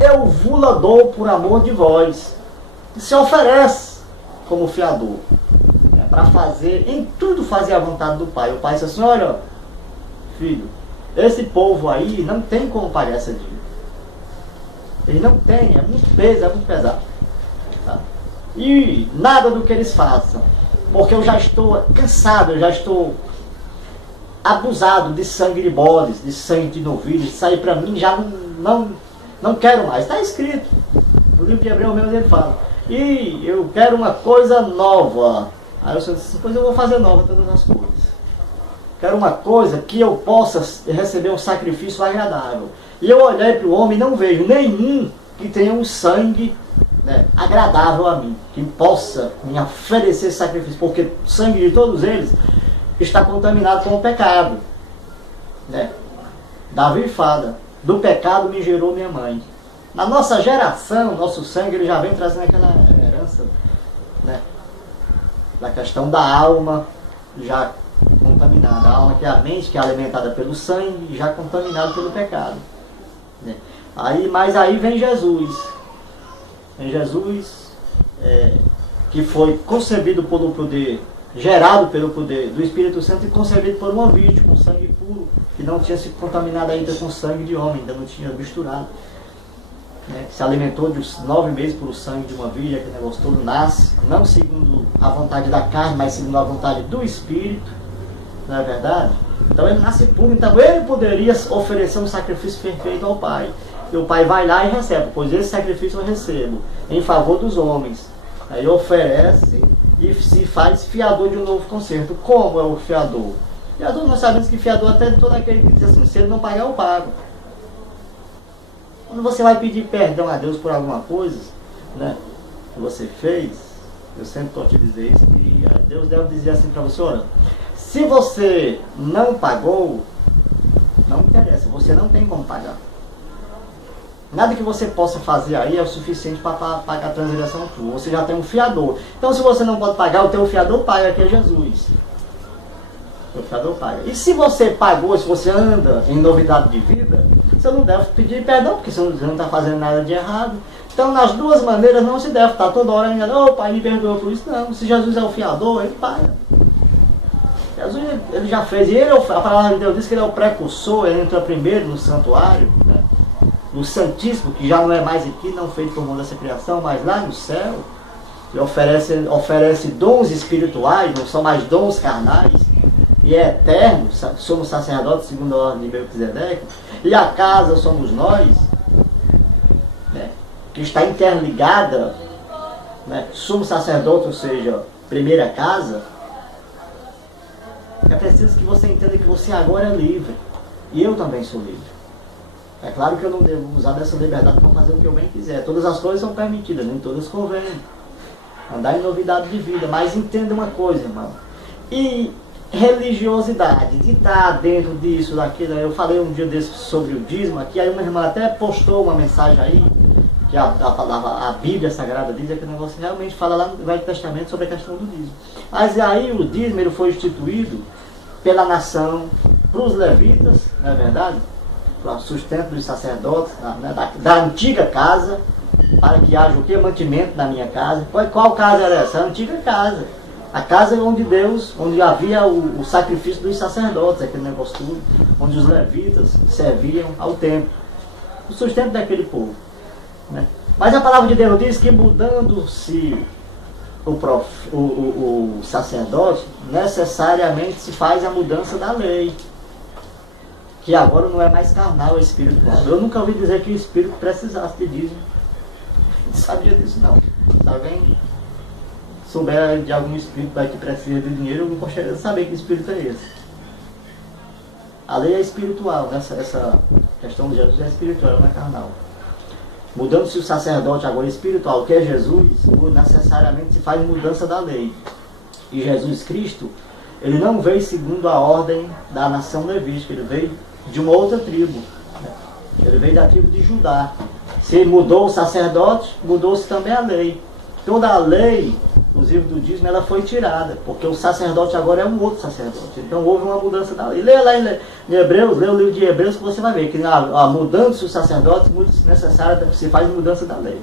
eu vou-la dou por amor de vós. E se oferece como fiador, para fazer, em tudo fazer a vontade do Pai. O Pai diz assim, olha, filho, esse povo aí não tem como pagar essa dívida. Ele não tem, é muito peso, é muito pesado. Tá? E nada do que eles façam, porque eu já estou cansado, eu já estou abusado de sangue de bodes, de sangue de novilhos, isso aí para mim já não quero mais. Está escrito no livro de Hebreus mesmo, ele fala, e eu quero uma coisa nova. Aí eu disse, pois eu vou fazer nova todas as coisas. Quero uma coisa que eu possa receber um sacrifício agradável. E eu olhei para o homem e não vejo nenhum que tenha um sangue, né, agradável a mim, que possa me oferecer sacrifício, porque o sangue de todos eles está contaminado com o pecado. Né? Davi fala, do pecado me gerou minha mãe. Na nossa geração, nosso sangue ele já vem trazendo aquela herança, né, da questão da alma já contaminada. A alma que é a mente, que é alimentada pelo sangue, já contaminada pelo pecado. Né? Mas aí vem Jesus. Vem Jesus, que foi concebido pelo poder, gerado pelo poder do Espírito Santo e concebido por uma virgem com sangue puro, que não tinha se contaminado ainda com sangue de homem, ainda não tinha misturado. Né? Se alimentou de 9 meses pelo sangue de uma virgem, aquele negócio todo nasce, não segundo a vontade da carne, mas segundo a vontade do Espírito, não é verdade? Então ele nasce puro, então ele poderia oferecer um sacrifício perfeito ao Pai. E o Pai vai lá e recebe, pois esse sacrifício eu recebo em favor dos homens. Aí oferece e se faz fiador de um novo concerto. Como é o fiador? Fiador, nós sabemos que fiador até todo aquele que diz assim, se ele não pagar, eu pago. Quando você vai pedir perdão a Deus por alguma coisa, né, que você fez, eu sempre estou te dizer isso, que Deus deve dizer assim para você, olha, se você não pagou, não interessa, você não tem como pagar. Nada que você possa fazer aí é o suficiente para pagar a transgressão tua. Você já tem um fiador. Então se você não pode pagar, o teu fiador paga, que é Jesus. O fiador paga. E se você pagou, se você anda em novidade de vida, você não deve pedir perdão, porque você não está fazendo nada de errado. Então nas duas maneiras não se deve estar toda hora enganando, oh, Pai, me perdoa por isso. Não, se Jesus é o fiador, ele paga. Jesus ele já fez, e a palavra de Deus diz que ele é o precursor, ele entra primeiro no santuário, né? No Santíssimo, que já não é mais aqui, não feito por mão dessa criação, mas lá no céu, ele oferece dons espirituais, não são mais dons carnais, e é eterno, somos sacerdotes segundo a ordem de Melquisedeque, e a casa somos nós, né, que está interligada, né, somos sacerdotes, ou seja, primeira casa. É preciso que você entenda que você agora é livre, e eu também sou livre. É claro que eu não devo usar dessa liberdade para fazer o que eu bem quiser. Todas as coisas são permitidas, nem todas convêm. Andar em novidade de vida. Mas entenda uma coisa, irmão. E religiosidade, de estar dentro disso, daquilo. Eu falei um dia desse sobre o dízimo aqui, aí uma irmã até postou uma mensagem aí, que a Bíblia Sagrada diz, que o negócio realmente fala lá no Velho Testamento sobre a questão do dízimo. Mas aí o dízimo ele foi instituído pela nação, para os levitas, não é verdade? Para o sustento dos sacerdotes, né, da antiga casa, para que haja o que? Mantimento na minha casa. Qual casa era essa? A antiga casa. A casa onde havia o sacrifício dos sacerdotes, aquele negócio tudo, onde os levitas serviam ao templo. O sustento daquele povo. Né? Mas a palavra de Deus diz que mudando-se o sacerdote, necessariamente se faz a mudança da lei. que agora não é mais carnal, é espiritual. Eu nunca ouvi dizer que o espírito precisasse de dízimo. Não sabia disso não. Se alguém souber de algum espírito que precisa de dinheiro, eu não gostaria de saber que espírito é esse. A lei é espiritual, né? Essa questão de Jesus é espiritual, não é carnal. Mudando-se o sacerdote agora espiritual, que é Jesus, necessariamente se faz mudança da lei. E Jesus Cristo, ele não veio segundo a ordem da nação levítica, ele veio de uma outra tribo. Ele veio da tribo de Judá. Se mudou o sacerdote, mudou-se também a lei. Toda a lei, inclusive do dízimo, ela foi tirada, porque o sacerdote agora é um outro sacerdote. Então houve uma mudança da lei. Leia lá em Hebreus, lê o livro de Hebreus, que você vai ver que a mudança do sacerdote é necessária, se faz mudança da lei.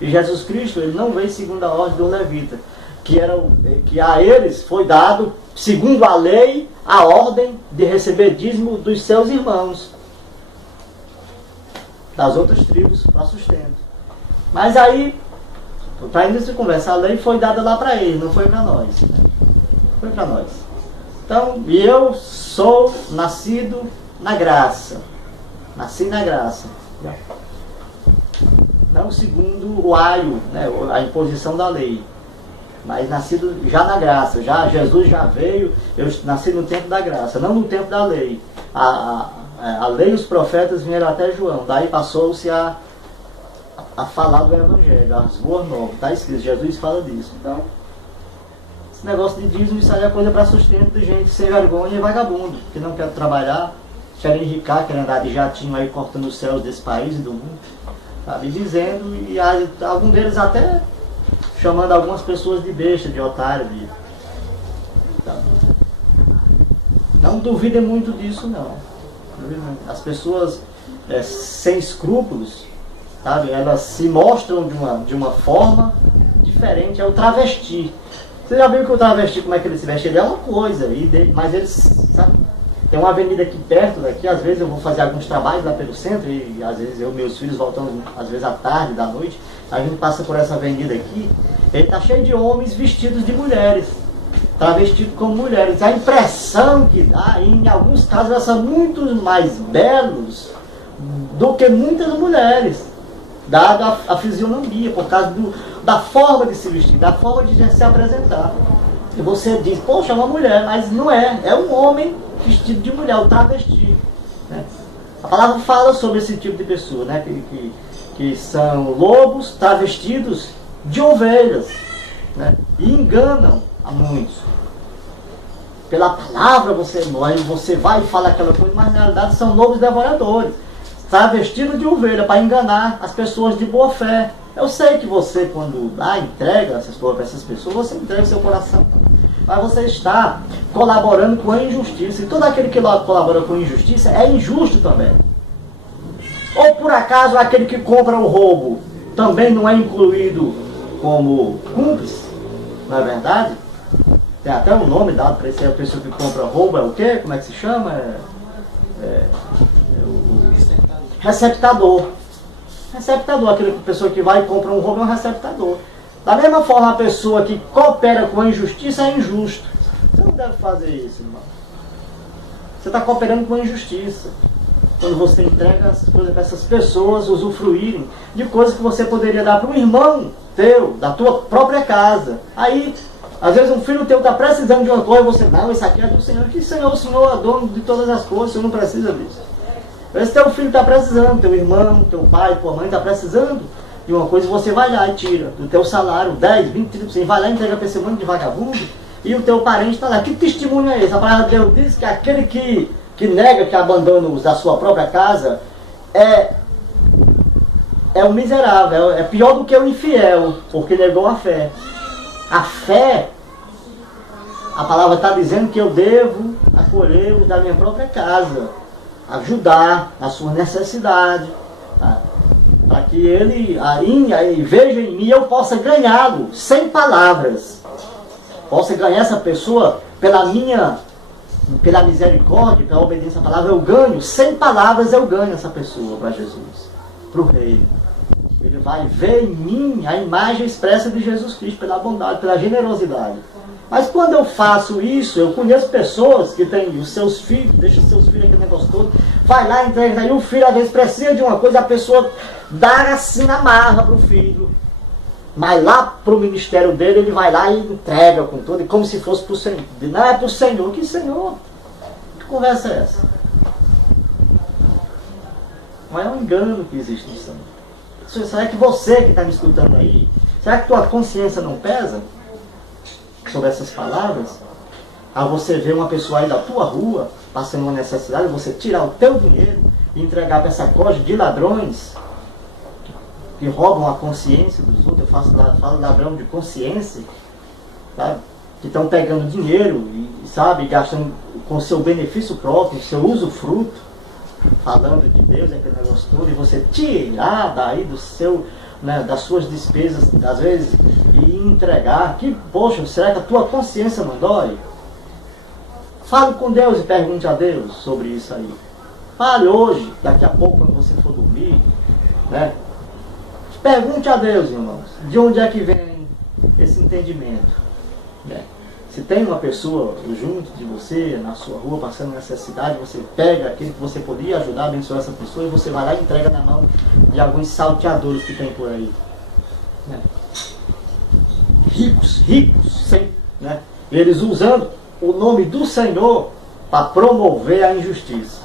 E Jesus Cristo, ele não veio segundo a ordem do levita, que a eles foi dado, segundo a lei, a ordem de receber dízimo dos seus irmãos, das outras tribos, para sustento. Mas aí, para início de conversa, a lei foi dada lá para eles, não foi para nós. Foi para nós. Então, e eu sou nascido na graça. Nasci na graça. Não segundo o aio, né, a imposição da lei. Mas nascido já na graça. Jesus já veio, eu nasci no tempo da graça, não no tempo da lei. A lei e os profetas vieram até João. Daí passou-se a falar do Evangelho, as boas novas. Está escrito, Jesus fala disso. Então, esse negócio de dízimo, isso aí é coisa para sustento de gente sem vergonha e vagabundo, que não quer trabalhar, querem enricar, querem andar de jatinho aí cortando os céus desse país e do mundo, sabe? Dizendo, e algum deles até chamando algumas pessoas de besta, de otário, sabe? Não duvidem muito disso, não. As pessoas sem escrúpulos, sabe, elas se mostram de uma forma diferente. É o travesti. Você já viu que o travesti, como é que ele se veste? Ele é uma coisa, mas eles, sabe, tem uma avenida aqui perto daqui, às vezes eu vou fazer alguns trabalhos lá pelo centro, e às vezes eu e meus filhos voltamos, às vezes à tarde, da noite, a gente passa por essa avenida aqui, ele está cheio de homens vestidos de mulheres, travestidos como mulheres. A impressão que dá, em alguns casos, eles são muito mais belos do que muitas mulheres, dada a fisionomia, por causa da forma de se vestir, da forma de se apresentar. E você diz, poxa, é uma mulher, mas não é, é um homem vestido de mulher, o travesti, né? A palavra fala sobre esse tipo de pessoa, né? Que são lobos travestidos de ovelhas, né? E enganam a muitos. Pela palavra você vai e fala aquela coisa, mas na realidade são lobos devoradores, travestidos de ovelha, para enganar as pessoas de boa fé. Eu sei que você, quando entrega essas coisas para essas pessoas, você entrega o seu coração, mas você está colaborando com a injustiça, e todo aquele que colabora com a injustiça é injusto também. Ou por acaso aquele que compra o roubo também não é incluído como cúmplice? Não é verdade? Tem até um nome dado para essa pessoa que compra roubo, é o quê? Como é que se chama? O receptador. Receptador, aquela pessoa que vai e compra um roubo é um receptador. Da mesma forma, a pessoa que coopera com a injustiça é injusto. Você não deve fazer isso, irmão. Você está cooperando com a injustiça quando você entrega as coisas para essas pessoas usufruírem de coisas que você poderia dar para um irmão teu, da tua própria casa. Aí, às vezes um filho teu está precisando de uma coisa e você, não, isso aqui é do Senhor. Que Senhor? O Senhor é dono de todas as coisas, o Senhor não precisa disso. Esse teu filho está precisando, teu irmão, teu pai, tua mãe está precisando de uma coisa, você vai lá e tira do teu salário 10, 20, 30%, vai lá e entrega para esse monte de vagabundo, e o teu parente está lá. Que testemunho é esse? A palavra de Deus diz que aquele que nega, que abandona os da sua própria casa, é um miserável, é pior do que o infiel, porque negou a fé. A fé, a palavra está dizendo que eu devo acolher os da minha própria casa, ajudar na sua necessidade, tá? Para que ele veja em mim, eu possa ganhá-lo sem palavras, possa ganhar essa pessoa pela misericórdia, pela obediência à palavra. Eu ganho, sem palavras eu ganho essa pessoa para Jesus, para o Rei. Ele vai ver em mim a imagem expressa de Jesus Cristo, pela bondade, pela generosidade. Mas quando eu faço isso, eu conheço pessoas que têm os seus filhos, deixam os seus filhos aquele negócio todo, vai lá, entrega, aí o filho às vezes precisa de uma coisa, a pessoa dá assim na marra pro filho. Mas lá pro ministério dele, ele vai lá e entrega com tudo, como se fosse pro Senhor. Não é pro Senhor, que Senhor? Que conversa é essa? Não é um engano que existe no Senhor. Será que você que está me escutando aí, será que tua consciência não pesa sobre essas palavras? Ao você ver uma pessoa aí da tua rua passando uma necessidade, você tirar o teu dinheiro e entregar para essa coja de ladrões que roubam a consciência dos outros. Eu falo ladrão de consciência, sabe? Que estão pegando dinheiro e, sabe, gastando com o seu benefício próprio, seu usufruto, falando de Deus, aquele negócio todo, e você tirar daí do seu, né, das suas despesas, às vezes, e entregar. Que, poxa, será que a tua consciência não dói? Fale com Deus e pergunte a Deus sobre isso aí. Fale hoje, daqui a pouco, quando você for dormir, né? Pergunte a Deus, irmãos, de onde é que vem esse entendimento, né? Se tem uma pessoa junto de você, na sua rua, passando necessidade, você pega aquele que você poderia ajudar, abençoar essa pessoa, e você vai lá e entrega na mão de alguns salteadores que tem por aí, né? Ricos, sem, né? Eles usando o nome do Senhor para promover a injustiça.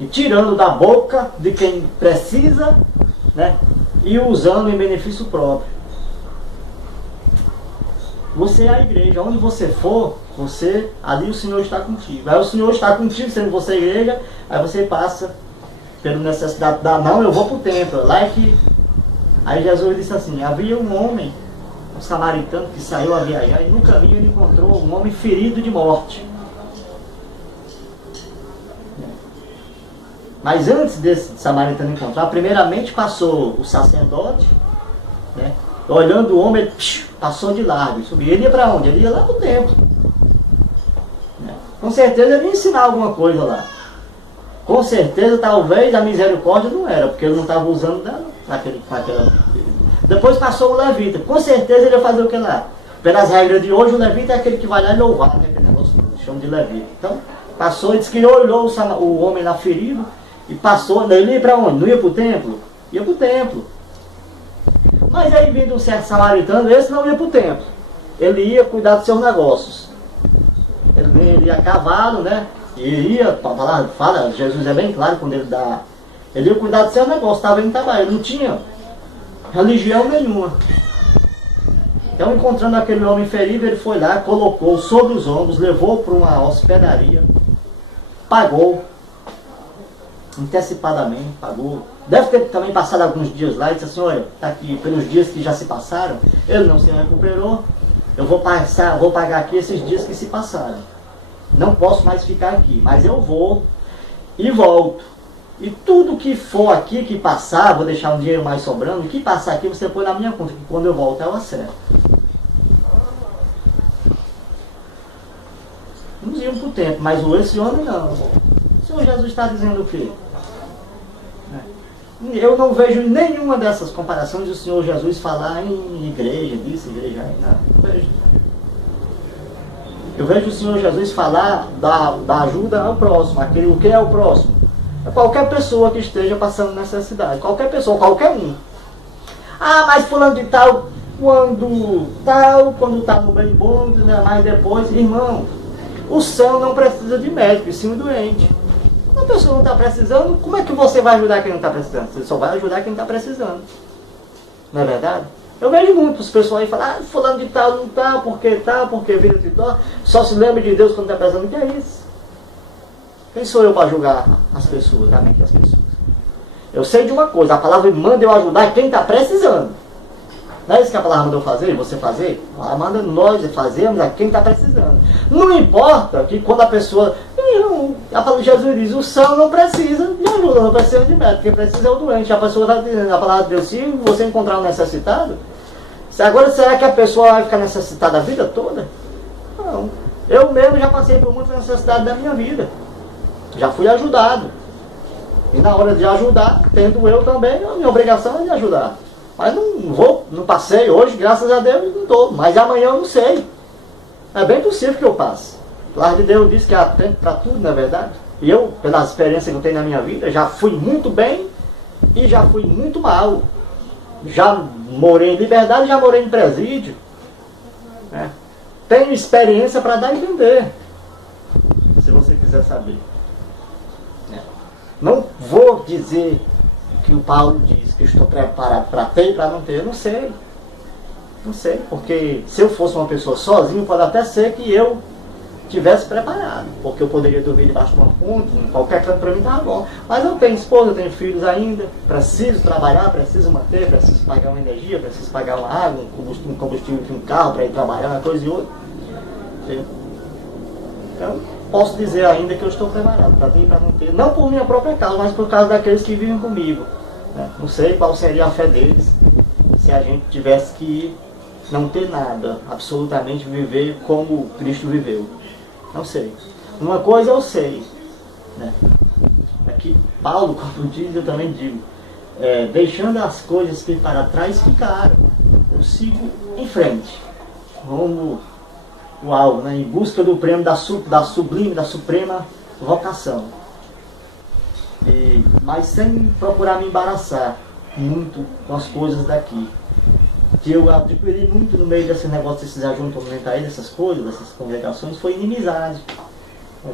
E tirando da boca de quem precisa, né? E usando em benefício próprio. Você é a igreja, onde você for, ali o Senhor está contigo. Aí o Senhor está contigo, sendo você a igreja, aí você passa pela necessidade da não, eu vou para o templo. Lá é que, aí Jesus disse assim, havia um homem, um samaritano que saiu a viajar, e no caminho ele encontrou um homem ferido de morte. Mas antes desse samaritano encontrar, primeiramente passou o sacerdote, né? Olhando o homem, ele passou de largo. E ele ia para onde? Ele ia lá para o templo, né? Com certeza ele ia ensinar alguma coisa lá. Com certeza, talvez, a misericórdia não era, porque ele não estava usando dela naquela. Depois passou o levita. Com certeza ele ia fazer o que lá? Pelas regras de hoje, o levita é aquele que vai lá e louvar, né? Aquele negócio que chama de levita. Então, passou, ele disse que olhou o homem lá ferido, e passou, ele ia para onde? Não ia para o templo? Ia para o templo. Mas aí vindo um certo samaritano, esse não ia para o templo. Ele ia cuidar dos seus negócios. Ele ia a cavalo, né? E ia, fala, Jesus é bem claro quando ele dá. Ele ia cuidar do seu negócio, estava indo trabalhar. Ele não tinha religião nenhuma. Então, encontrando aquele homem ferido, ele foi lá, colocou sobre os ombros, levou para uma hospedaria, pagou. Antecipadamente, pagou. Deve ter também passado alguns dias lá e disse assim, olha, está aqui, pelos dias que já se passaram, ele não se recuperou, eu vou pagar aqui esses dias que se passaram. Não posso mais ficar aqui, mas eu vou e volto. E tudo que for aqui, que passar, vou deixar um dinheiro mais sobrando, o que passar aqui você põe na minha conta, que quando eu voltar eu acerto. Uns iam para o tempo, mas esse homem não. O Senhor Jesus está dizendo o quê? Eu não vejo nenhuma dessas comparações do Senhor Jesus falar em igreja, disso, igreja aí, não vejo. Eu vejo o Senhor Jesus falar da ajuda ao próximo. O que é o próximo? É qualquer pessoa que esteja passando necessidade. Qualquer pessoa, qualquer um. Ah, mas fulano de tal, quando está no bem bom, né, mas depois, irmão, o são não precisa de médico, e sim o doente. A pessoa não está precisando, como é que você vai ajudar quem não está precisando? Você só vai ajudar quem está precisando. Não é verdade? Eu vejo muitos pessoas aí falar, fulano de tal não está, porque vira de dó, só se lembra de Deus quando está precisando. O que é isso? Quem sou eu para julgar as pessoas, a mente das pessoas? Eu sei de uma coisa, a palavra manda eu ajudar quem está precisando. Não é isso que a palavra mandou fazer, você fazer? Ela manda nós fazermos a quem está precisando. Não importa que quando a pessoa... A palavra de Jesus diz, o são não precisa de ajuda, não precisa de médico. Quem precisa é o doente. A pessoa está dizendo, a palavra de Deus, se você encontrar um necessitado, agora será que a pessoa vai ficar necessitada a vida toda? Não. Eu mesmo já passei por muita necessidade da minha vida. Já fui ajudado. E na hora de ajudar, tendo eu também, a minha obrigação é de ajudar. Mas não passei hoje, graças a Deus, não estou. Mas amanhã eu não sei. É bem possível que eu passe. A palavra de Deus diz que há tempo para tudo, não é verdade? E eu, pelas experiências que eu tenho na minha vida, já fui muito bem e já fui muito mal. Já morei em liberdade, já morei em presídio. Né? Tenho experiência para dar a entender, se você quiser saber. Não vou dizer que o Paulo diz que estou preparado para ter e para não ter. Eu não sei. Não sei, porque se eu fosse uma pessoa sozinho, pode até ser que eu tivesse preparado, porque eu poderia dormir debaixo de uma ponte, em qualquer canto para mim estava bom. Mas eu tenho esposa, eu tenho filhos ainda, preciso trabalhar, preciso manter, preciso pagar uma energia, preciso pagar uma água, um combustível de um carro para ir trabalhar, uma coisa e outra. Então, posso dizer ainda que eu estou preparado para ter e para não ter, não por minha própria causa, mas por causa daqueles que vivem comigo. Né? Não sei qual seria a fé deles se a gente tivesse que não ter nada, absolutamente viver como Cristo viveu. Não sei. Uma coisa eu sei, né? Aqui Paulo, como diz, eu também digo, deixando as coisas que para trás ficaram, eu sigo em frente, rumo o alvo, né? Em busca do prêmio da sublime, da suprema vocação. Mas sem procurar me embaraçar muito com as coisas daqui. Que eu adquiri muito no meio desse negócio, desses ajuntamentos aí, dessas coisas, dessas congregações, foi inimizade.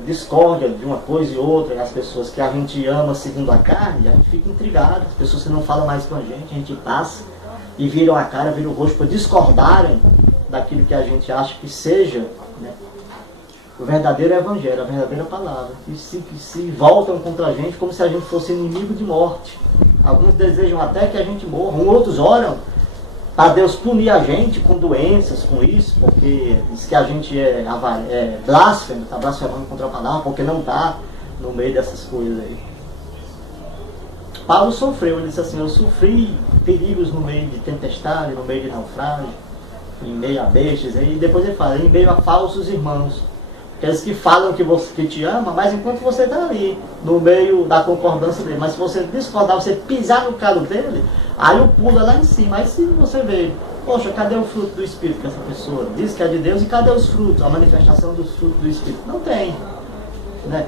Discórdia de uma coisa e outra, as pessoas que a gente ama segundo a carne, a gente fica intrigado, as pessoas que não falam mais com a gente passa e viram a cara, viram o rosto para discordarem daquilo que a gente acha que seja, né, o verdadeiro evangelho, a verdadeira palavra, que se voltam contra a gente como se a gente fosse inimigo de morte. Alguns desejam até que a gente morra, outros oram para Deus punir a gente com doenças, com isso, porque diz que a gente é blasfemo, está blasfemando contra a palavra, porque não está no meio dessas coisas aí. Paulo sofreu, ele disse assim, eu sofri perigos no meio de tempestade, no meio de naufrágio, em meio a bestas, e depois ele fala, em meio a falsos irmãos, aqueles que falam que te ama, mas enquanto você está ali, no meio da concordância dele, mas se você discordar, você pisar no calo dele, aí o pulo é lá em cima. Aí sim você vê, poxa, cadê o fruto do Espírito que essa pessoa diz que é de Deus, e cadê os frutos, a manifestação dos frutos do Espírito? Não tem, né?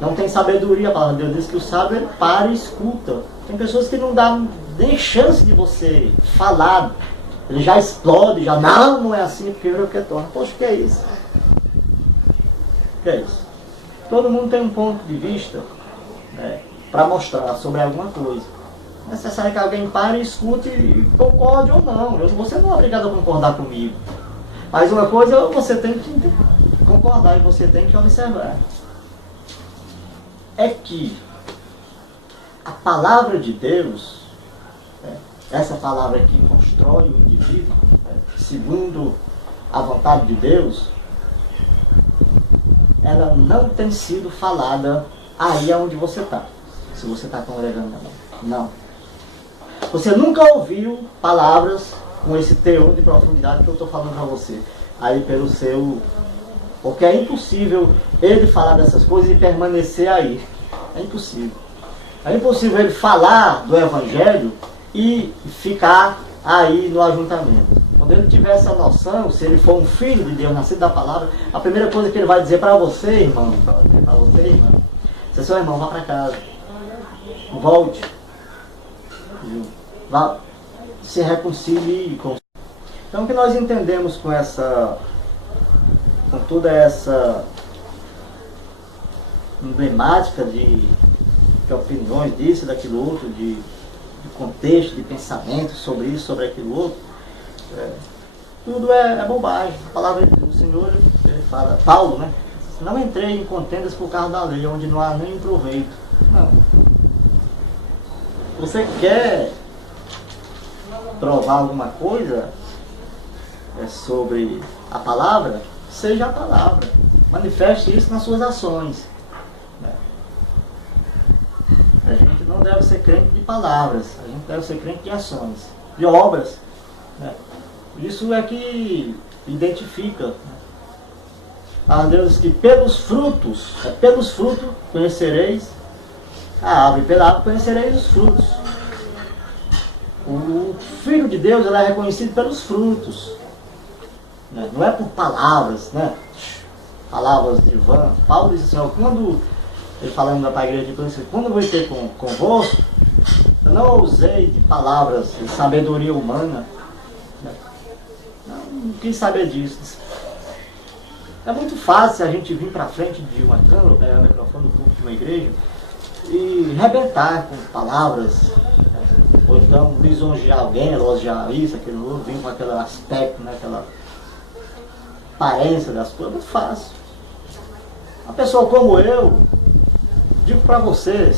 Não tem sabedoria, a palavra de Deus diz que o sábio ele para e escuta. Tem pessoas que não dão nem chance de você falar, ele já explode, já não é assim, porque virou que torna. Poxa, o que é isso? O que é isso? Todo mundo tem um ponto de vista, né, para mostrar sobre alguma coisa. É necessário que alguém pare e escute e concorde ou não. Você não é obrigado a concordar comigo. Mas uma coisa você tem que concordar e você tem que observar. É que a palavra de Deus, essa palavra que constrói o indivíduo, segundo a vontade de Deus, ela não tem sido falada aí onde você está. Se você está congregando, não. Você nunca ouviu palavras com esse teor de profundidade que eu estou falando para você. Aí pelo seu... Porque é impossível ele falar dessas coisas e permanecer aí. É impossível. É impossível ele falar do Evangelho e ficar aí no ajuntamento. Quando ele tiver essa noção, se ele for um filho de Deus, nascido da palavra, a primeira coisa que ele vai dizer para você, irmão, se seu irmão, vá para casa. Volte. Vá, se reconcilie com. Então o que nós entendemos com toda essa emblemática de opiniões disso, daquilo outro, de contexto, de pensamento sobre isso, sobre aquilo outro, tudo é bobagem. A palavra do Senhor, ele fala, Paulo, né? Não entrei em contendas por causa da lei, onde não há nem proveito. Não. Você quer provar alguma coisa sobre a palavra? Seja a palavra. Manifeste isso nas suas ações. A gente não deve ser crente de palavras, a gente deve ser crente de ações, de obras. Isso é que identifica. A Deus diz que pelos frutos conhecereis a árvore, pela árvore conhecereis os frutos. O Filho de Deus ele é reconhecido pelos frutos. né? Não é por palavras, né? Palavras de vã. Paulo diz assim, ó, quando ele falando para a igreja de Corinto, quando eu vou ter convosco, eu não usei de palavras de sabedoria humana, né? Não quis saber disso. É muito fácil a gente vir para frente de uma câmera, pegar o microfone do púlpito de uma igreja e arrebentar com palavras, ou então lisonjear alguém, elogiar isso, aquele outro, vir com aquele aspecto, né, aquela aparência das coisas, é muito fácil. Uma pessoa como eu, digo para você,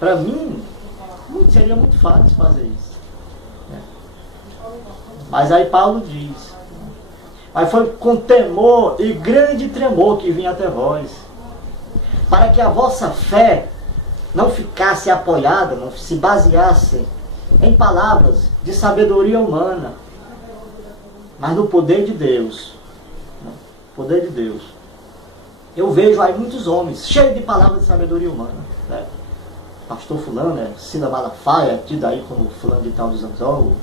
para mim, seria muito fácil fazer isso. Né? Mas aí Paulo diz, mas foi com temor e grande tremor que vim até vós, para que a vossa fé não ficasse apoiada, não se baseasse em palavras de sabedoria humana, mas no poder de Deus. Poder de Deus. Eu vejo aí muitos homens cheios de palavras de sabedoria humana, né? Pastor fulano, Cida Malafaia, tido aí como fulano de tal dos Anzol,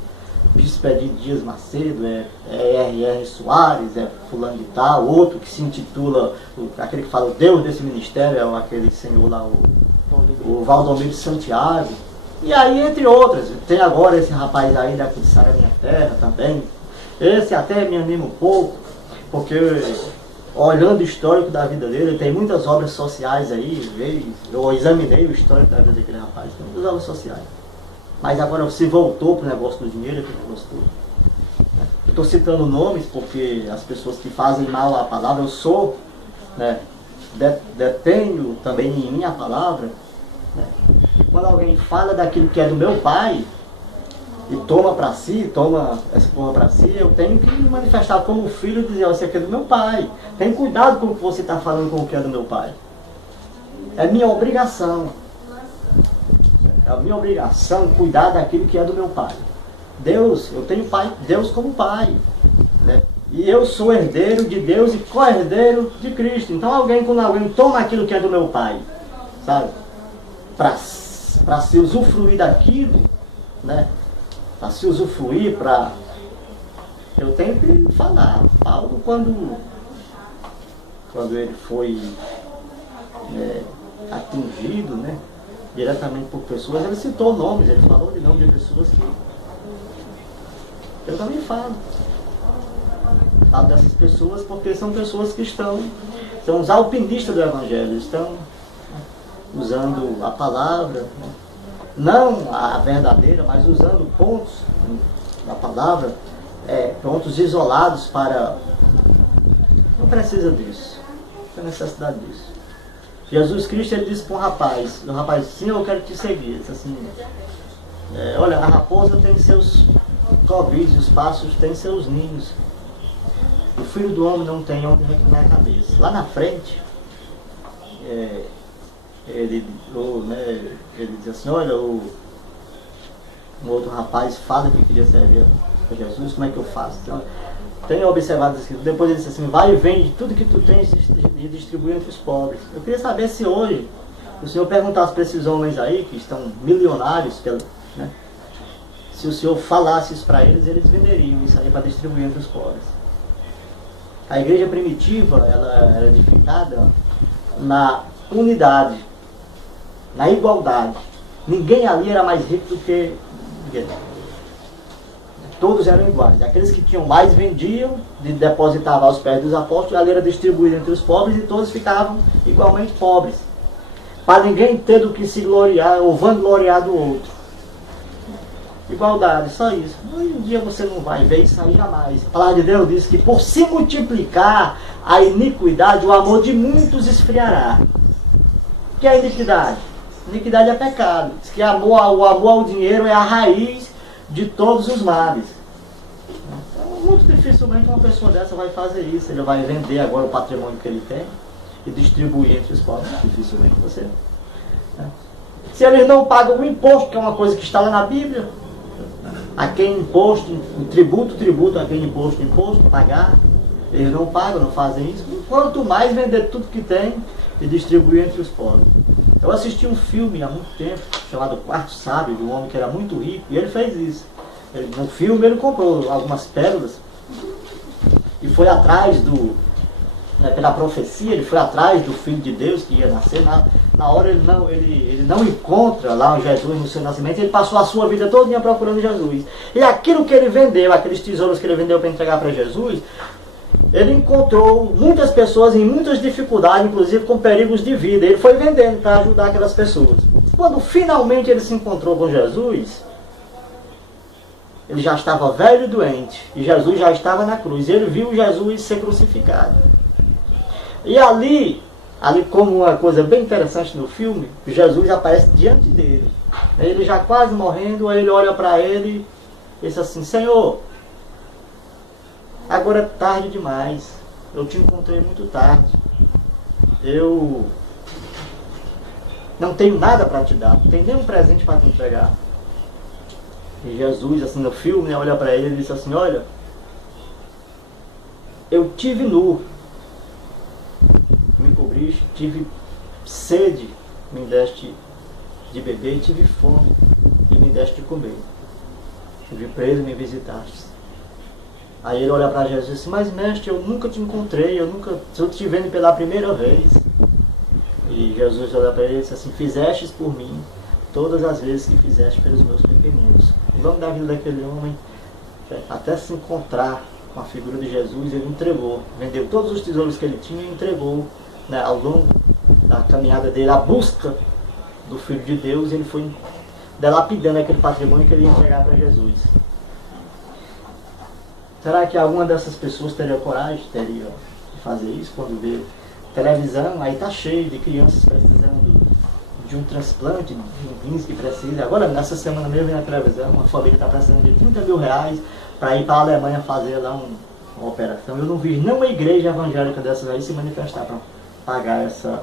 Bispo Edinho Dias Macedo, R.R. Soares, fulano de tal, outro que se intitula, aquele que fala o Deus desse ministério, é aquele senhor lá, o Valdomiro Santiago. E aí, entre outras, tem agora esse rapaz aí da Cudiçara Minha Terra também. Esse até me anima um pouco, porque olhando o histórico da vida dele, tem muitas obras sociais aí, eu examinei o histórico da vida daquele rapaz, tem muitas obras sociais. Mas agora se voltou para o negócio do dinheiro, aquele negócio todo. Eu estou citando nomes porque as pessoas que fazem mal à palavra, eu sou, né, detenho também em mim a palavra. Né? Quando alguém fala daquilo que é do meu pai e toma para si, toma essa porra para si, eu tenho que me manifestar como filho e dizer, ó, isso aqui é do meu pai. Tenha cuidado com o que você está falando com o que é do meu pai. É minha obrigação. É a minha obrigação cuidar daquilo que é do meu pai. Deus, eu tenho pai, Deus como pai, né? E eu sou herdeiro de Deus e co-herdeiro de Cristo. Então quando alguém toma aquilo que é do meu pai, sabe? Para se usufruir daquilo, né? Para se usufruir, eu tenho que falar. Paulo, quando ele foi atingido, né, diretamente por pessoas, ele citou nomes, ele falou de nome de pessoas que eu também falo dessas pessoas, porque são pessoas que são os alpinistas do Evangelho, estão usando a palavra, né? Não a verdadeira, mas usando pontos da palavra, pontos isolados para... Não precisa disso, não tem necessidade disso. Jesus Cristo, ele disse para o rapaz, sim, eu quero te seguir. Ele disse assim, olha, a raposa tem seus covis, os pássaros têm seus ninhos. O filho do homem não tem onde reclinar a cabeça. Lá na frente, ele diz assim, olha, um outro rapaz fala que queria servir a Jesus, como é que eu faço? Então, tenho observado isso. Depois ele disse assim, vai e vende tudo que tu tens e distribui entre os pobres. Eu queria saber se hoje o Senhor perguntasse para esses homens aí, que estão milionários, né, se o Senhor falasse isso para eles, eles venderiam isso aí para distribuir entre os pobres. A igreja primitiva, ela era edificada na unidade, na igualdade. Ninguém ali era mais rico do que ninguém. Todos eram iguais. Aqueles que tinham mais vendiam, depositavam aos pés dos apóstolos, ali era distribuído entre os pobres e todos ficavam igualmente pobres. Para ninguém ter do que se gloriar ou vangloriar do outro. Igualdade, só isso. Hoje em dia você não vai ver isso aí jamais. A palavra de Deus diz que por se multiplicar a iniquidade, o amor de muitos esfriará. O que é iniquidade? Iniquidade é pecado. Diz que o amor ao dinheiro é a raiz de todos os males. Então, muito dificilmente uma pessoa dessa vai fazer isso. Ele vai vender agora o patrimônio que ele tem e distribuir entre os pobres. Dificilmente você. Se eles não pagam o imposto, que é uma coisa que está lá na Bíblia, a quem imposto, tributo, a quem imposto, pagar, eles não pagam, não fazem isso. Quanto mais vender tudo que tem e distribuir entre os pobres. Eu assisti um filme há muito tempo, chamado Quarto Sábio, de um homem que era muito rico, e ele fez isso. No filme ele comprou algumas pérolas e foi atrás pela profecia, ele foi atrás do Filho de Deus que ia nascer. Na hora ele não encontra lá Jesus no seu nascimento, ele passou a sua vida toda procurando Jesus. E aquilo que ele vendeu, aqueles tesouros que ele vendeu para entregar para Jesus, ele encontrou muitas pessoas em muitas dificuldades, inclusive com perigos de vida. Ele foi vendendo para ajudar aquelas pessoas. Quando finalmente ele se encontrou com Jesus, ele já estava velho e doente, e Jesus já estava na cruz. Ele viu Jesus ser crucificado. E ali como uma coisa bem interessante no filme, Jesus aparece diante dele. Ele já quase morrendo, aí ele olha para ele e diz assim: Senhor, agora é tarde demais, eu te encontrei muito tarde, eu não tenho nada para te dar, não tenho nenhum presente para te entregar. E Jesus, assim no filme, olha para ele e diz assim: olha, eu tive nu, me cobriste, tive sede, me deste de beber, e tive fome e me deste de comer. Estive preso e me visitaste. Aí ele olha para Jesus e diz assim: mas mestre, eu nunca te encontrei, estou te vendo pela primeira vez. E Jesus olha para ele e diz assim: fizestes por mim todas as vezes que fizeste pelos meus pequeninos. E vamos dar vida daquele homem, até se encontrar com a figura de Jesus, ele entregou, vendeu todos os tesouros que ele tinha e entregou, ao longo da caminhada dele, a busca do Filho de Deus. Ele foi delapidando aquele patrimônio que ele ia entregar para Jesus. Será que alguma dessas pessoas teria coragem de fazer isso quando vê televisão? Aí está cheio de crianças precisando de um transplante, de um rins que precisa. Agora, nessa semana mesmo, na televisão, uma família está precisando de 30 mil reais para ir para a Alemanha fazer lá uma operação. Eu não vi nenhuma igreja evangélica dessas aí se manifestar para pagar essa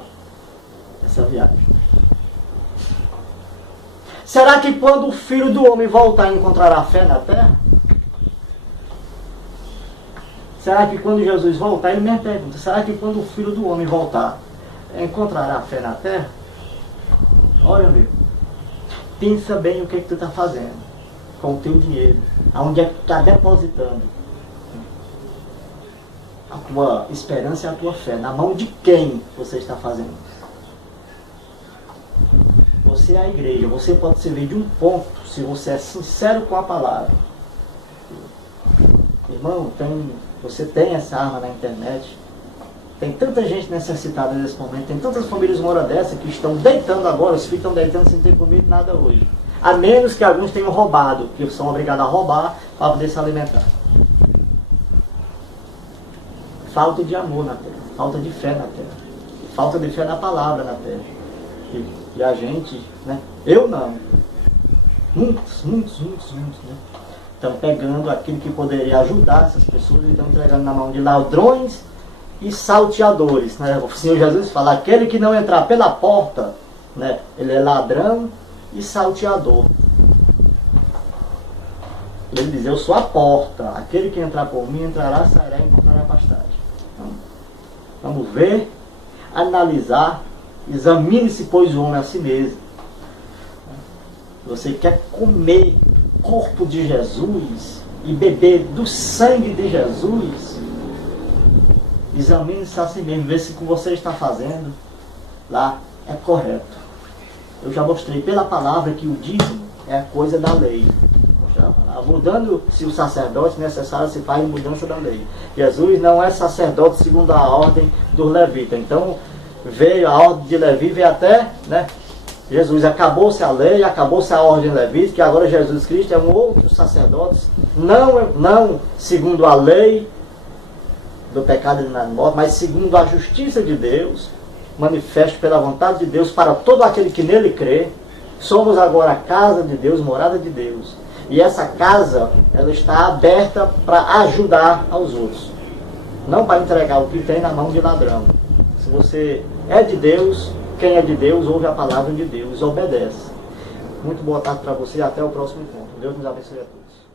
viagem. Será que quando o Filho do Homem voltar, encontrará fé na terra? Será que quando Jesus voltar, ele me pergunta, será que quando o Filho do Homem voltar, encontrará fé na terra? Olha, meu, pensa bem o que tu está fazendo com o teu dinheiro, aonde é que tu está depositando a tua esperança e a tua fé, na mão de quem você está fazendo isso? Você é a igreja, você pode servir de um ponto se você é sincero com a palavra. Irmão, você tem essa arma na internet. Tem tanta gente necessitada nesse momento, tem tantas famílias uma hora dessa que estão deitando agora, os filhos estão deitando sem ter comido nada hoje. A menos que alguns tenham roubado, que são obrigados a roubar para poder se alimentar. Falta de amor na terra, falta de fé na terra, falta de fé na palavra na terra. E a gente, eu não, muitos, estão pegando aquilo que poderia ajudar essas pessoas e estão entregando na mão de ladrões e salteadores. O Senhor Jesus fala: aquele que não entrar pela porta, ele é ladrão e salteador. Ele diz: eu sou a porta, aquele que entrar por mim entrará, sairá e encontrará pastagem. Então, vamos ver, analisar, examine-se, pois, o homem a si mesmo. Você quer comer o corpo de Jesus e beber do sangue de Jesus? Examine-se a si mesmo, vê se o que você está fazendo lá é correto. Eu já mostrei pela palavra que o dízimo é a coisa da lei. Mudando, se o sacerdote necessário se faz mudança da lei. Jesus não é sacerdote segundo a ordem dos levitas. Então veio a ordem de Levi, veio até, Jesus, acabou-se a lei, acabou-se a ordem levítica, e agora Jesus Cristo é um outro sacerdote, não segundo a lei do pecado e da morte, mas segundo a justiça de Deus, manifesto pela vontade de Deus para todo aquele que nele crê. Somos agora a casa de Deus, morada de Deus. E essa casa, ela está aberta para ajudar aos outros, não para entregar o que tem na mão de ladrão. Se você é de Deus, quem é de Deus ouve a palavra de Deus, obedece. Muito boa tarde para você e até o próximo encontro. Deus nos abençoe a todos.